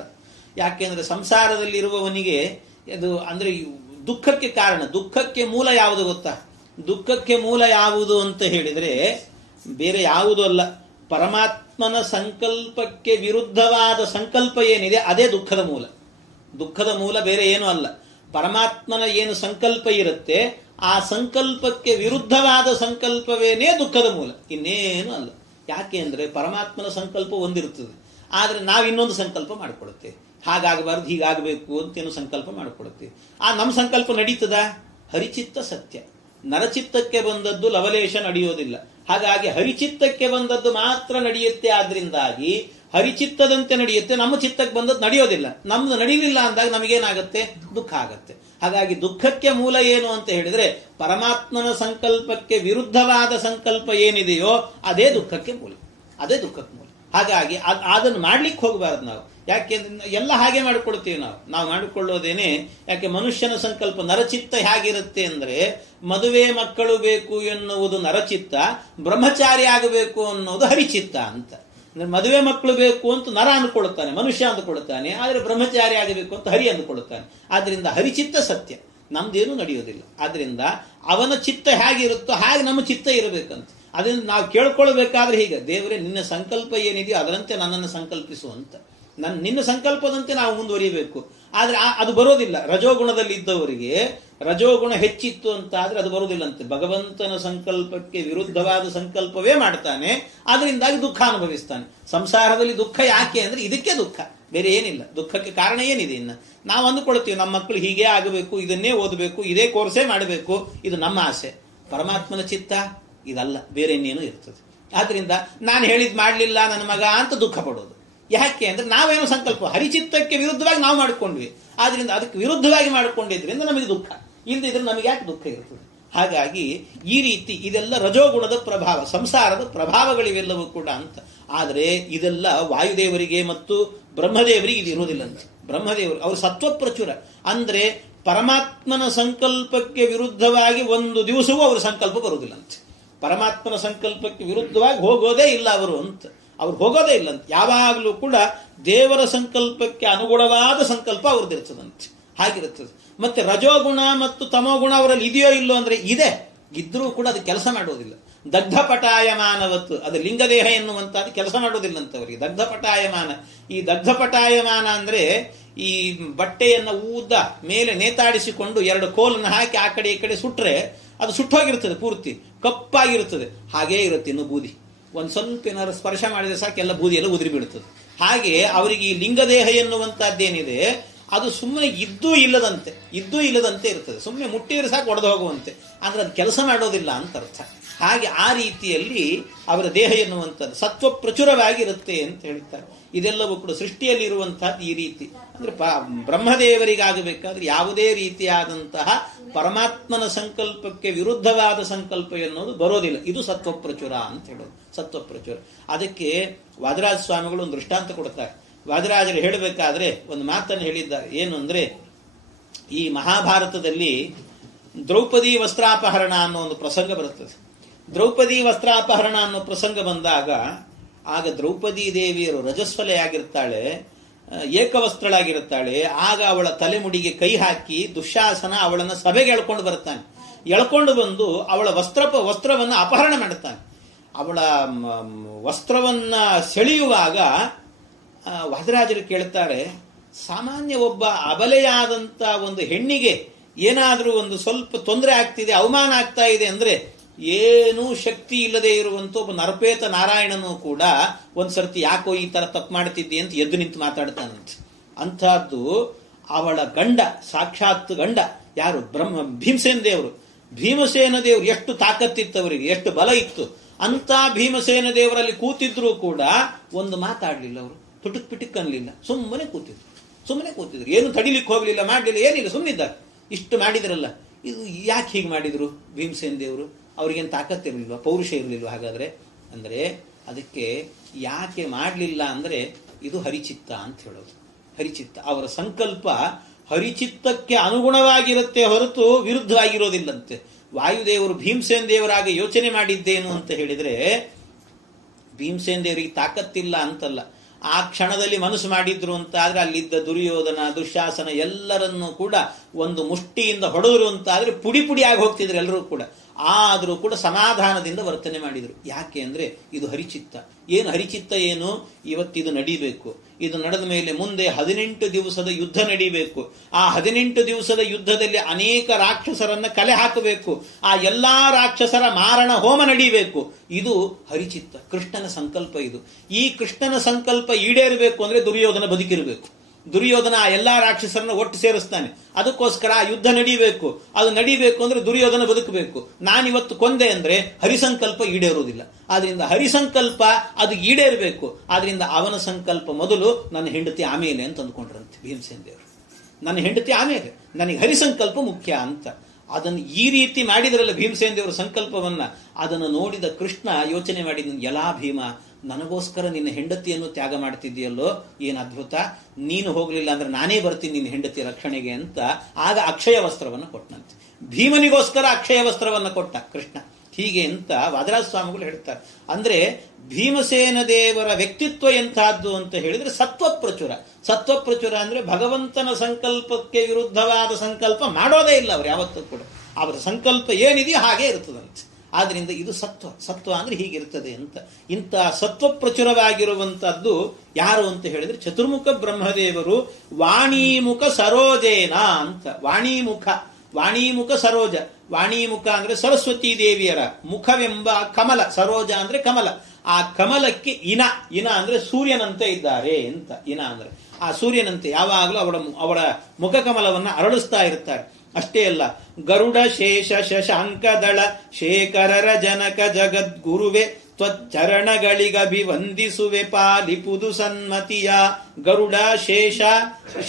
ಯಾಕೆಂದ್ರೆ ಸಂಸಾರದಲ್ಲಿರುವವನಿಗೆ ಅದು ಅಂದ್ರೆ ದುಃಖಕ್ಕೆ ಕಾರಣ. ದುಃಖಕ್ಕೆ ಮೂಲ ಯಾವುದು ಗೊತ್ತಾ? ದುಃಖಕ್ಕೆ ಮೂಲ ಯಾವುದು ಅಂತ ಹೇಳಿದ್ರೆ ಬೇರೆ ಯಾವುದೂ ಅಲ್ಲ, ಪರಮಾತ್ಮನ ಸಂಕಲ್ಪಕ್ಕೆ ವಿರುದ್ಧವಾದ ಸಂಕಲ್ಪ ಏನಿದೆ ಅದೇ ದುಃಖದ ಮೂಲ. ದುಃಖದ ಮೂಲ ಬೇರೆ ಏನೂ ಅಲ್ಲ. ಪರಮಾತ್ಮನ ಏನು ಸಂಕಲ್ಪ ಇರುತ್ತೆ ಆ ಸಂಕಲ್ಪಕ್ಕೆ ವಿರುದ್ಧವಾದ ಸಂಕಲ್ಪವೇನೇ ದುಃಖದ ಮೂಲ, ಇನ್ನೇನು ಅಲ್ಲ. ಯಾಕೆ ಅಂದ್ರೆ ಪರಮಾತ್ಮನ ಸಂಕಲ್ಪ ಒಂದಿರ್ತದೆ, ಆದ್ರೆ ನಾವು ಇನ್ನೊಂದು ಸಂಕಲ್ಪ ಮಾಡಿಕೊಡುತ್ತೇವೆ. ಹಾಗಾಗಬಾರ್ದು, ಹೀಗಾಗಬೇಕು ಅಂತೇನು ಸಂಕಲ್ಪ ಮಾಡಿಕೊಡುತ್ತೇವೆ. ನಮ್ಮ ಸಂಕಲ್ಪ ನಡೀತದ? ಹರಿಚಿತ್ತ ಸತ್ಯ. ನರಚಿತ್ತಕ್ಕೆ ಬಂದದ್ದು ಲವಲೇಶ ನಡೆಯೋದಿಲ್ಲ. ಹಾಗಾಗಿ ಹರಿಚಿತ್ತಕ್ಕೆ ಬಂದದ್ದು ಮಾತ್ರ ನಡೆಯುತ್ತೆ. ಆದ್ರಿಂದಾಗಿ ಹರಿಚಿತ್ತದಂತೆ ನಡೆಯುತ್ತೆ, ನಮ್ಮ ಚಿತ್ತಕ್ಕೆ ಬಂದದ್ದು ನಡೆಯೋದಿಲ್ಲ. ನಮ್ದು ನಡೀಲಿಲ್ಲ ಅಂದಾಗ ನಮಗೇನಾಗತ್ತೆ? ದುಃಖ ಆಗತ್ತೆ. ಹಾಗಾಗಿ ದುಃಖಕ್ಕೆ ಮೂಲ ಏನು ಅಂತ ಹೇಳಿದ್ರೆ ಪರಮಾತ್ಮನ ಸಂಕಲ್ಪಕ್ಕೆ ವಿರುದ್ಧವಾದ ಸಂಕಲ್ಪ ಏನಿದೆಯೋ ಅದೇ ದುಃಖಕ್ಕೆ ಮೂಲ, ಅದೇ ದುಃಖಕ್ಕೆ ಮೂಲ. ಹಾಗಾಗಿ ಅದನ್ನು ಮಾಡ್ಲಿಕ್ಕೆ ಹೋಗಬಾರದು ನಾವು. ಯಾಕೆಂದ್ರೆ ಎಲ್ಲ ಹಾಗೆ ಮಾಡಿಕೊಳ್ತೀವಿ ನಾವು ಮಾಡಿಕೊಳ್ಳೋದೇನೆ. ಯಾಕೆ ಮನುಷ್ಯನ ಸಂಕಲ್ಪ ನರಚಿತ್ತ ಹೇಗಿರುತ್ತೆ ಅಂದ್ರೆ, ಮದುವೆ ಮಕ್ಕಳು ಬೇಕು ಎನ್ನುವುದು ನರಚಿತ್ತ, ಬ್ರಹ್ಮಚಾರಿ ಆಗಬೇಕು ಅನ್ನೋದು ಹರಿಚಿತ್ತ ಅಂತ. ಮದುವೆ ಮಕ್ಕಳು ಬೇಕು ಅಂತ ನರ ಅಂದುಕೊಳ್ತಾನೆ, ಮನುಷ್ಯ ಅಂದುಕೊಳ್ತಾನೆ. ಆದ್ರೆ ಬ್ರಹ್ಮಚಾರಿ ಆಗಬೇಕು ಅಂತ ಹರಿ ಅಂದುಕೊಳ್ತಾನೆ. ಆದ್ರಿಂದ ಹರಿಚಿತ್ತ ಸತ್ಯ, ನಮ್ದೇನು ನಡೆಯೋದಿಲ್ಲ. ಆದ್ರಿಂದ ಅವನ ಚಿತ್ತ ಹೇಗಿರುತ್ತೋ ಹಾಗೆ ನಮ್ಮ ಚಿತ್ತ ಇರಬೇಕಂತ. ಅದರಿಂದ ನಾವು ಕೇಳ್ಕೊಳ್ಬೇಕಾದ್ರೆ ಹೀಗೆ, ದೇವರೇ ನಿನ್ನ ಸಂಕಲ್ಪ ಏನಿದೆಯೋ ಅದರಂತೆ ನನ್ನನ್ನು ಸಂಕಲ್ಪಿಸುವಂತ, ನಿನ್ನ ಸಂಕಲ್ಪದಂತೆ ನಾವು ಮುಂದುವರಿಯಬೇಕು. ಆದ್ರೆ ಅದು ಬರೋದಿಲ್ಲ. ರಜೋಗುಣದಲ್ಲಿ ಇದ್ದವರಿಗೆ ರಜೋಗುಣ ಹೆಚ್ಚಿತ್ತು ಅಂತ ಆದ್ರೆ ಅದು ಬರುವುದಿಲ್ಲಂತೆ. ಭಗವಂತನ ಸಂಕಲ್ಪಕ್ಕೆ ವಿರುದ್ಧವಾದ ಸಂಕಲ್ಪವೇ ಮಾಡ್ತಾನೆ, ಅದರಿಂದಾಗಿ ದುಃಖ ಅನುಭವಿಸ್ತಾನೆ. ಸಂಸಾರದಲ್ಲಿ ದುಃಖ ಯಾಕೆ ಅಂದ್ರೆ ಇದಕ್ಕೆ ದುಃಖ, ಬೇರೆ ಏನಿಲ್ಲ. ದುಃಖಕ್ಕೆ ಕಾರಣ ಏನಿದೆ? ಇನ್ನು ನಾವು ಅಂದುಕೊಳ್ತೀವಿ ನಮ್ಮ ಮಕ್ಕಳು ಹೀಗೆ ಆಗಬೇಕು, ಇದನ್ನೇ ಓದಬೇಕು, ಇದೇ ಕೋರ್ಸೇ ಮಾಡಬೇಕು, ಇದು ನಮ್ಮ ಆಸೆ. ಪರಮಾತ್ಮನ ಚಿತ್ತ ಇದಲ್ಲ, ಬೇರೆ ಇನ್ನೇನು ಇರ್ತದೆ. ಆದ್ರಿಂದ ನಾನು ಹೇಳಿದ್ ಮಾಡ್ಲಿಲ್ಲ ನನ್ನ ಮಗ ಅಂತ ದುಃಖ ಪಡೋದು. ಯಾಕೆ ಅಂದ್ರೆ ನಾವೇನೋ ಸಂಕಲ್ಪ ಹರಿಚಿತ್ತಕ್ಕೆ ವಿರುದ್ಧವಾಗಿ ನಾವು ಮಾಡಿಕೊಂಡ್ವಿ, ಆದ್ರಿಂದ ಅದಕ್ಕೆ ವಿರುದ್ಧವಾಗಿ ಮಾಡಿಕೊಂಡಿದ್ರಿಂದ ನಮಗೆ ದುಃಖ. ಇಲ್ದಿದ್ರೆ ನಮಗೆ ಯಾಕೆ ದುಃಖ ಇರ್ತದೆ? ಹಾಗಾಗಿ ಈ ರೀತಿ ಇದೆಲ್ಲ ರಜೋಗುಣದ ಪ್ರಭಾವ, ಸಂಸಾರದ ಪ್ರಭಾವಗಳಿವೆಲ್ಲವೂ ಕೂಡ ಅಂತ. ಆದರೆ ಇದೆಲ್ಲ ವಾಯುದೇವರಿಗೆ ಮತ್ತು ಬ್ರಹ್ಮದೇವರಿಗೆ ಇದು ಇರೋದಿಲ್ಲ ಅಂತ. ಬ್ರಹ್ಮದೇವರು ಅವರು ಸತ್ವಪ್ರಚುರ ಅಂದ್ರೆ ಪರಮಾತ್ಮನ ಸಂಕಲ್ಪಕ್ಕೆ ವಿರುದ್ಧವಾಗಿ ಒಂದು ದಿವಸವೂ ಅವರ ಸಂಕಲ್ಪ ಬರುವುದಿಲ್ಲ ಅಂತ. ಪರಮಾತ್ಮನ ಸಂಕಲ್ಪಕ್ಕೆ ವಿರುದ್ಧವಾಗಿ ಹೋಗೋದೇ ಇಲ್ಲ ಅವರು ಅಂತ. ಅವ್ರು ಹೋಗೋದೇ ಇಲ್ಲ ಅಂತ. ಯಾವಾಗಲೂ ಕೂಡ ದೇವರ ಸಂಕಲ್ಪಕ್ಕೆ ಅನುಗುಣವಾದ ಸಂಕಲ್ಪ ಅವ್ರದ್ದಿರ್ತದಂತೆ, ಹಾಗಿರುತ್ತದೆ. ಮತ್ತೆ ರಜೋಗುಣ ಮತ್ತು ತಮೋಗುಣ ಅವರಲ್ಲಿ ಇದೆಯೋ ಇಲ್ಲೋ ಅಂದ್ರೆ ಇದೆ, ಇದ್ರೂ ಕೂಡ ಅದು ಕೆಲಸ ಮಾಡೋದಿಲ್ಲ. ದಗ್ಧಪಟಾಯಮಾನವತ್ತು, ಅದು ಲಿಂಗದೇಹ ಎನ್ನುವಂತದ್ದು ಕೆಲಸ ಮಾಡೋದಿಲ್ಲ ಅಂತ ಅವರಿಗೆ. ದಗ್ಧಪಟಾಯಮಾನ, ಈ ದಗ್ಧಪಟಾಯಮಾನ ಅಂದ್ರೆ ಈ ಬಟ್ಟೆಯನ್ನು ಊದ ಮೇಲೆ ನೇತಾಡಿಸಿಕೊಂಡು ಎರಡು ಕೋಲನ್ನು ಹಾಕಿ ಆ ಕಡೆ ಈ ಕಡೆ ಸುಟ್ರೆ ಅದು ಸುಟ್ಟೋಗಿರ್ತದೆ, ಪೂರ್ತಿ ಕಪ್ಪಾಗಿರ್ತದೆ. ಹಾಗೇ ಇರುತ್ತೆ ಇನ್ನು ಬೂದಿ. ಒಂದು ಸ್ವಲ್ಪ ಏನಾದ್ರು ಸ್ಪರ್ಶ ಮಾಡಿದ್ರೆ ಸಾಕು ಎಲ್ಲ ಬೂದಿಯೆಲ್ಲ ಉದುರಿ ಬೀಳ್ತದೆ. ಹಾಗೆ ಅವರಿಗೆ ಈ ಲಿಂಗದೇಹ ಎನ್ನುವಂತಹದ್ದೇನಿದೆ ಅದು ಸುಮ್ಮನೆ ಇದ್ದೂ ಇಲ್ಲದಂತೆ ಇರ್ತದೆ. ಸುಮ್ಮನೆ ಮುಟ್ಟಿದ್ರೆ ಸಾಕು ಒಡೆದು ಹೋಗುವಂತೆ, ಆದ್ರೆ ಅದು ಕೆಲಸ ಮಾಡೋದಿಲ್ಲ ಅಂತ ಅರ್ಥ. ಹಾಗೆ ಆ ರೀತಿಯಲ್ಲಿ ಅವರ ದೇಹ ಎನ್ನುವಂಥದ್ದು ಸತ್ವ ಪ್ರಚುರವಾಗಿರುತ್ತೆ ಅಂತ ಹೇಳ್ತಾರೆ. ಇದೆಲ್ಲವೂ ಕೂಡ ಸೃಷ್ಟಿಯಲ್ಲಿರುವಂತಹದ್ದು ಈ ರೀತಿ. ಅಂದ್ರೆ ಬ್ರಹ್ಮದೇವರಿಗಾಗಬೇಕಾದ್ರೆ ಯಾವುದೇ ರೀತಿಯಾದಂತಹ ಪರಮಾತ್ಮನ ಸಂಕಲ್ಪಕ್ಕೆ ವಿರುದ್ಧವಾದ ಸಂಕಲ್ಪ ಎನ್ನುವುದು ಬರೋದಿಲ್ಲ. ಇದು ಸತ್ವ ಪ್ರಚುರ ಅಂತ ಹೇಳೋದು, ಸತ್ವ ಪ್ರಚುರ. ಅದಕ್ಕೆ ವಾದರಾಜ ಸ್ವಾಮಿಗಳು ಒಂದು ದೃಷ್ಟಾಂತ ಕೊಡ್ತಾರೆ. ವಾದರಾಜರು ಹೇಳಬೇಕಾದ್ರೆ ಒಂದು ಮಾತನ್ನು ಹೇಳಿದ್ದಾರೆ. ಏನು ಅಂದ್ರೆ, ಈ ಮಹಾಭಾರತದಲ್ಲಿ ದ್ರೌಪದಿ ವಸ್ತ್ರಾಪಹರಣ ಅನ್ನೋ ಒಂದು ಪ್ರಸಂಗ ಬರುತ್ತದೆ. ದ್ರೌಪದಿ ವಸ್ತ್ರಾಪಹರಣ ಅನ್ನೋ ಪ್ರಸಂಗ ಬಂದಾಗ ಆಗ ದ್ರೌಪದಿ ದೇವಿಯರು ರಜಸ್ವಲೆಯಾಗಿರ್ತಾಳೆ, ಏಕವಸ್ತ್ರಳಾಗಿರುತ್ತಾಳೆ. ಆಗ ಅವಳ ತಲೆಮುಡಿಗೆ ಕೈ ಹಾಕಿ ದುಶ್ಯಾಸನ ಅವಳನ್ನು ಸಭೆಗೆ ಎಳ್ಕೊಂಡು ಬರ್ತಾನೆ. ಎಳ್ಕೊಂಡು ಬಂದು ಅವಳ ವಸ್ತ್ರವನ್ನು ಅಪಹರಣ ಮಾಡುತ್ತಾನೆ. ಅವಳ ವಸ್ತ್ರವನ್ನ ಸೆಳೆಯುವಾಗ ವಾದರಾಜರು ಕೇಳ್ತಾರೆ, ಸಾಮಾನ್ಯ ಒಬ್ಬ ಅಬಲೆಯಾದಂತ ಒಂದು ಹೆಣ್ಣಿಗೆ ಏನಾದ್ರೂ ಒಂದು ಸ್ವಲ್ಪ ತೊಂದರೆ ಆಗ್ತಿದೆ, ಅವಮಾನ ಆಗ್ತಾ ಇದೆ ಅಂದ್ರೆ ಏನೂ ಶಕ್ತಿ ಇಲ್ಲದೆ ಇರುವಂತ ಒಬ್ಬ ನರಪೇತ ನಾರಾಯಣನು ಕೂಡ ಒಂದ್ಸರ್ತಿ ಯಾಕೋ ಈ ತರ ತಪ್ಪು ಮಾಡ್ತಿದ್ದಿ ಅಂತ ಎದ್ದು ನಿಂತು ಮಾತಾಡ್ತಾನಂತೆ. ಅಂಥದ್ದು ಅವಳ ಗಂಡ, ಸಾಕ್ಷಾತ್ ಗಂಡ ಯಾರು? ಭೀಮಸೇನ ದೇವರು. ಭೀಮಸೇನ ದೇವರು ಎಷ್ಟು ತಾಕತ್ತಿತ್ತು ಅವರಿಗೆ, ಎಷ್ಟು ಬಲ ಇತ್ತು. ಅಂತ ಭೀಮಸೇನ ದೇವರಲ್ಲಿ ಕೂತಿದ್ರು ಕೂಡ ಒಂದು ಮಾತಾಡ್ಲಿಲ್ಲ ಅವರು, ತುಟುಕ್ ಪಿಟುಕ್ ಅನ್ಲಿಲ್ಲ, ಸುಮ್ಮನೆ ಕೂತಿದ್ರು. ಏನು ತಡಿಲಿಕ್ಕೆ ಹೋಗ್ಲಿಲ್ಲ, ಮಾಡ್ಲಿಲ್ಲ, ಏನಿಲ್ಲ, ಸುಮ್ಮನಿದ್ದಾರೆ. ಇಷ್ಟು ಮಾಡಿದ್ರಲ್ಲ, ಇದು ಯಾಕೆ ಹೀಗೆ ಮಾಡಿದ್ರು ಭೀಮಸೇನ ದೇವರು? ಅವ್ರಿಗೇನು ತಾಕತ್ತಿರ್ಲಿಲ್ವ, ಪೌರುಷ ಇರಲಿಲ್ವ? ಹಾಗಾದ್ರೆ ಅಂದ್ರೆ ಅದಕ್ಕೆ ಯಾಕೆ ಮಾಡಲಿಲ್ಲ ಅಂದ್ರೆ ಇದು ಹರಿಚಿತ್ತ ಅಂತ ಹೇಳೋದು. ಹರಿಚಿತ್ತ, ಅವರ ಸಂಕಲ್ಪ ಹರಿಚಿತ್ತಕ್ಕೆ ಅನುಗುಣವಾಗಿರುತ್ತೆ ಹೊರತು ವಿರುದ್ಧವಾಗಿರೋದಿಲ್ಲಂತೆ. ವಾಯುದೇವರು ಭೀಮಸೇನ ದೇವರಾಗ ಯೋಚನೆ ಮಾಡಿದ್ದೇನು ಅಂತ ಹೇಳಿದ್ರೆ, ಭೀಮಸೇನ ದೇವರಿಗೆ ತಾಕತ್ತಿಲ್ಲ ಅಂತಲ್ಲ, ಆ ಕ್ಷಣದಲ್ಲಿ ಮನಸ್ಸು ಮಾಡಿದ್ರು ಅಂತ ಆದ್ರೆ ಅಲ್ಲಿದ್ದ ದುರ್ಯೋಧನ, ದುಶ್ಯಾಸನ ಎಲ್ಲರನ್ನೂ ಕೂಡ ಒಂದು ಮುಷ್ಟಿಯಿಂದ ಹೊಡೆದ್ರು ಅಂತ ಆದ್ರೆ ಪುಡಿ ಪುಡಿ ಆಗಿ ಹೋಗ್ತಿದ್ರು ಎಲ್ಲರೂ ಕೂಡ. ಆದರೂ ಕೂಡ ಸಮಾಧಾನದಿಂದ ವರ್ತನೆ ಮಾಡಿದ್ರು. ಯಾಕೆ ಅಂದ್ರೆ ಇದು ಹರಿಚಿತ್ತ. ಏನು ಹರಿಚಿತ್ತ? ಏನು? ಇವತ್ತಿದು ನಡೀಬೇಕು, ಇದು ನಡೆದ ಮೇಲೆ ಮುಂದೆ 18 ದಿವಸದ ಯುದ್ಧ ನಡೀಬೇಕು. ಆ 18 ದಿವಸದ ಯುದ್ಧದಲ್ಲಿ ಅನೇಕ ರಾಕ್ಷಸರನ್ನ ಕಲೆ ಹಾಕಬೇಕು. ಆ ಎಲ್ಲಾ ರಾಕ್ಷಸರ ಮಾರಣ ಹೋಮ ನಡೀಬೇಕು. ಇದು ಹರಿಚಿತ್ತ, ಕೃಷ್ಣನ ಸಂಕಲ್ಪ ಇದು. ಈ ಕೃಷ್ಣನ ಸಂಕಲ್ಪ ಈಡೇರಬೇಕು ಅಂದ್ರೆ ದುರ್ಯೋಧನ ಬದುಕಿರಬೇಕು. ದುರ್ಯೋಧನ ಆ ಎಲ್ಲಾ ರಾಕ್ಷಸರನ್ನ ಒಟ್ಟು ಸೇರಿಸ್ತಾನೆ. ಅದಕ್ಕೋಸ್ಕರ ಆ ಯುದ್ಧ ನಡೀಬೇಕು. ಅದು ನಡೀಬೇಕು ಅಂದ್ರೆ ದುರ್ಯೋಧನ ಬದುಕಬೇಕು. ನಾನಿವತ್ತು ಕೊಂದೆ ಅಂದ್ರೆ ಹರಿಸಂಕಲ್ಪ ಈಡೇರುವುದಿಲ್ಲ. ಆದ್ರಿಂದ ಹರಿಸಂಕಲ್ಪ ಅದು ಈಡೇರಬೇಕು. ಆದ್ರಿಂದ ಅವನ ಸಂಕಲ್ಪ ಮೊದಲು, ನನ್ನ ಹೆಂಡತಿ ಆಮೇಲೆ ಅಂತ ಅಂದ್ಕೊಂಡ್ರಂತೆ ಭೀಮಸೇನ ದೇವರು. ನನ್ನ ಹೆಂಡತಿ ಆಮೇಲೆ, ನನಗೆ ಹರಿಸಂಕಲ್ಪ ಮುಖ್ಯ ಅಂತ. ಅದನ್ನು ಈ ರೀತಿ ಮಾಡಿದ್ರಲ್ಲ ಭೀಮಸೇನ ದೇವರ ಸಂಕಲ್ಪವನ್ನ. ಅದನ್ನು ನೋಡಿದ ಕೃಷ್ಣ ಯೋಚನೆ ಮಾಡಿದ, ಎಲ್ಲಾ ಭೀಮ, ನನಗೋಸ್ಕರ ನಿನ್ನ ಹೆಂಡತಿಯನ್ನು ತ್ಯಾಗ ಮಾಡ್ತಿದ್ದೀಯಲ್ಲೋ, ಏನ್ ಅದ್ಭುತ. ನೀನು ಹೋಗ್ಲಿಲ್ಲ ಅಂದ್ರೆ ನಾನೇ ಬರ್ತೀನಿ ನಿನ್ನ ಹೆಂಡತಿ ರಕ್ಷಣೆಗೆ ಅಂತ. ಆಗ ಅಕ್ಷಯ ವಸ್ತ್ರವನ್ನು ಕೊಟ್ಟನಂತೆ. ಭೀಮನಿಗೋಸ್ಕರ ಅಕ್ಷಯ ವಸ್ತ್ರವನ್ನು ಕೊಟ್ಟ ಕೃಷ್ಣ. ಹೀಗೆ ಅಂತ ವಾದರಾಜ ಸ್ವಾಮಿಗಳು ಹೇಳ್ತಾರೆ. ಅಂದ್ರೆ ಭೀಮಸೇನ ದೇವರ ವ್ಯಕ್ತಿತ್ವ ಎಂತಹದ್ದು ಅಂತ ಹೇಳಿದ್ರೆ ಸತ್ವಪ್ರಚುರ. ಸತ್ವಪ್ರಚುರ ಅಂದ್ರೆ ಭಗವಂತನ ಸಂಕಲ್ಪಕ್ಕೆ ವಿರುದ್ಧವಾದ ಸಂಕಲ್ಪ ಮಾಡೋದೇ ಇಲ್ಲ ಅವರು ಯಾವತ್ತೂ ಕೂಡ. ಅವರ ಸಂಕಲ್ಪ ಏನಿದೆಯೋ ಹಾಗೆ ಇರ್ತದಂತೆ. ಆದ್ರಿಂದ ಇದು ಸತ್ವ ಅಂದ್ರೆ ಹೀಗಿರ್ತದೆ ಅಂತ. ಇಂಥ ಸತ್ವಪ್ರಚುರವಾಗಿರುವಂತಹದ್ದು ಯಾರು ಅಂತ ಹೇಳಿದ್ರೆ ಚತುರ್ಮುಖ ಬ್ರಹ್ಮದೇವರು. ವಾಣಿಮುಖ ಸರೋಜೇನ ಅಂತ. ವಾಣಿಮುಖ ಸರೋಜ. ವಾಣಿಮುಖ ಅಂದ್ರೆ ಸರಸ್ವತೀ ದೇವಿಯರ ಮುಖವೆಂಬ ಕಮಲ, ಸರೋಜ ಅಂದ್ರೆ ಕಮಲ. ಆ ಕಮಲಕ್ಕೆ ಇನ ಅಂದ್ರೆ ಸೂರ್ಯನಂತೆ ಇದ್ದಾರೆ ಅಂತ. ಇನ ಅಂದ್ರೆ ಆ ಸೂರ್ಯನಂತೆ ಯಾವಾಗಲೂ ಅವಳ ಮುಖ ಕಮಲವನ್ನ ಅರಳಿಸ್ತಾ ಇರ್ತಾರೆ. ಅಷ್ಟೇ ಅಲ್ಲ, ಗರುಡ ಶೇಷ ಶಶಾಂಕದಳ ಶೇಖರರ ಜನಕ ಜಗದ್ಗುರುವೆ ತ್ವಚ್ಚರಣಗಳಿಗಭಿವಂದಿಸುವೆ ಪಾಲಿಪುದು ಸನ್ಮತಿಯ. ಗರುಡ, ಶೇಷ,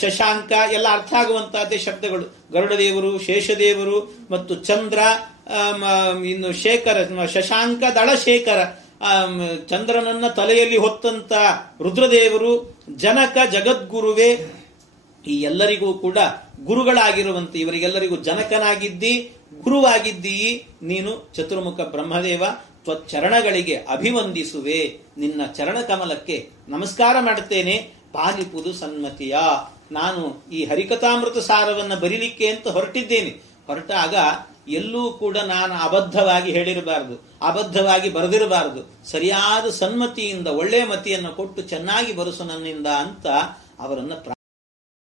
ಶಶಾಂಕ ಎಲ್ಲ ಅರ್ಥ ಆಗುವಂತಹದ್ದೇ ಶಬ್ದಗಳು. ಗರುಡದೇವರು, ಶೇಷದೇವರು ಮತ್ತು ಚಂದ್ರ, ಇನ್ನು ಶೇಖರ, ಶಶಾಂಕ ದಳ ಶೇಖರ, ಚಂದ್ರನನ್ನ ತಲೆಯಲ್ಲಿ ಹೊತ್ತಂತ ರುದ್ರದೇವರು, ಜನಕ ಜಗದ್ಗುರುವೆ, ಈ ಎಲ್ಲರಿಗೂ ಕೂಡ ಗುರುಗಳಾಗಿರುವಂತೆ ಇವರಿಗೆಲ್ಲರಿಗೂ ಜನಕನಾಗಿದ್ದಿ, ಗುರುವಾಗಿದ್ದೀ ನೀನು ಚತುರ್ಮುಖ ಬ್ರಹ್ಮದೇವ. ತ್ವಚ್ಚರಣಗಳಿಗೆ ಅಭಿವಂದಿಸುವೆ, ನಿನ್ನ ಚರಣ ಕಮಲಕ್ಕೆ ನಮಸ್ಕಾರ ಮಾಡುತ್ತೇನೆ. ಪಾಲಿಪುದು ಸನ್ಮತಿಯ, ನಾನು ಈ ಹರಿಕಥಾಮೃತ ಸಾರವನ್ನು ಬರೀಲಿಕ್ಕೆ ಅಂತ ಹೊರಟಿದ್ದೇನೆ. ಹೊರಟಾಗ ಎಲ್ಲೂ ಕೂಡ ನಾನು ಅಬದ್ಧವಾಗಿ ಹೇಳಿರಬಾರದು, ಅಬದ್ಧವಾಗಿ ಬರೆದಿರಬಾರದು. ಸರಿಯಾದ ಸನ್ಮತಿಯಿಂದ ಒಳ್ಳೆಯ ಮತಿಯನ್ನು ಕೊಟ್ಟು ಚೆನ್ನಾಗಿ ಬರೆಸು ನನ್ನಿಂದ ಅಂತ ಅವರನ್ನ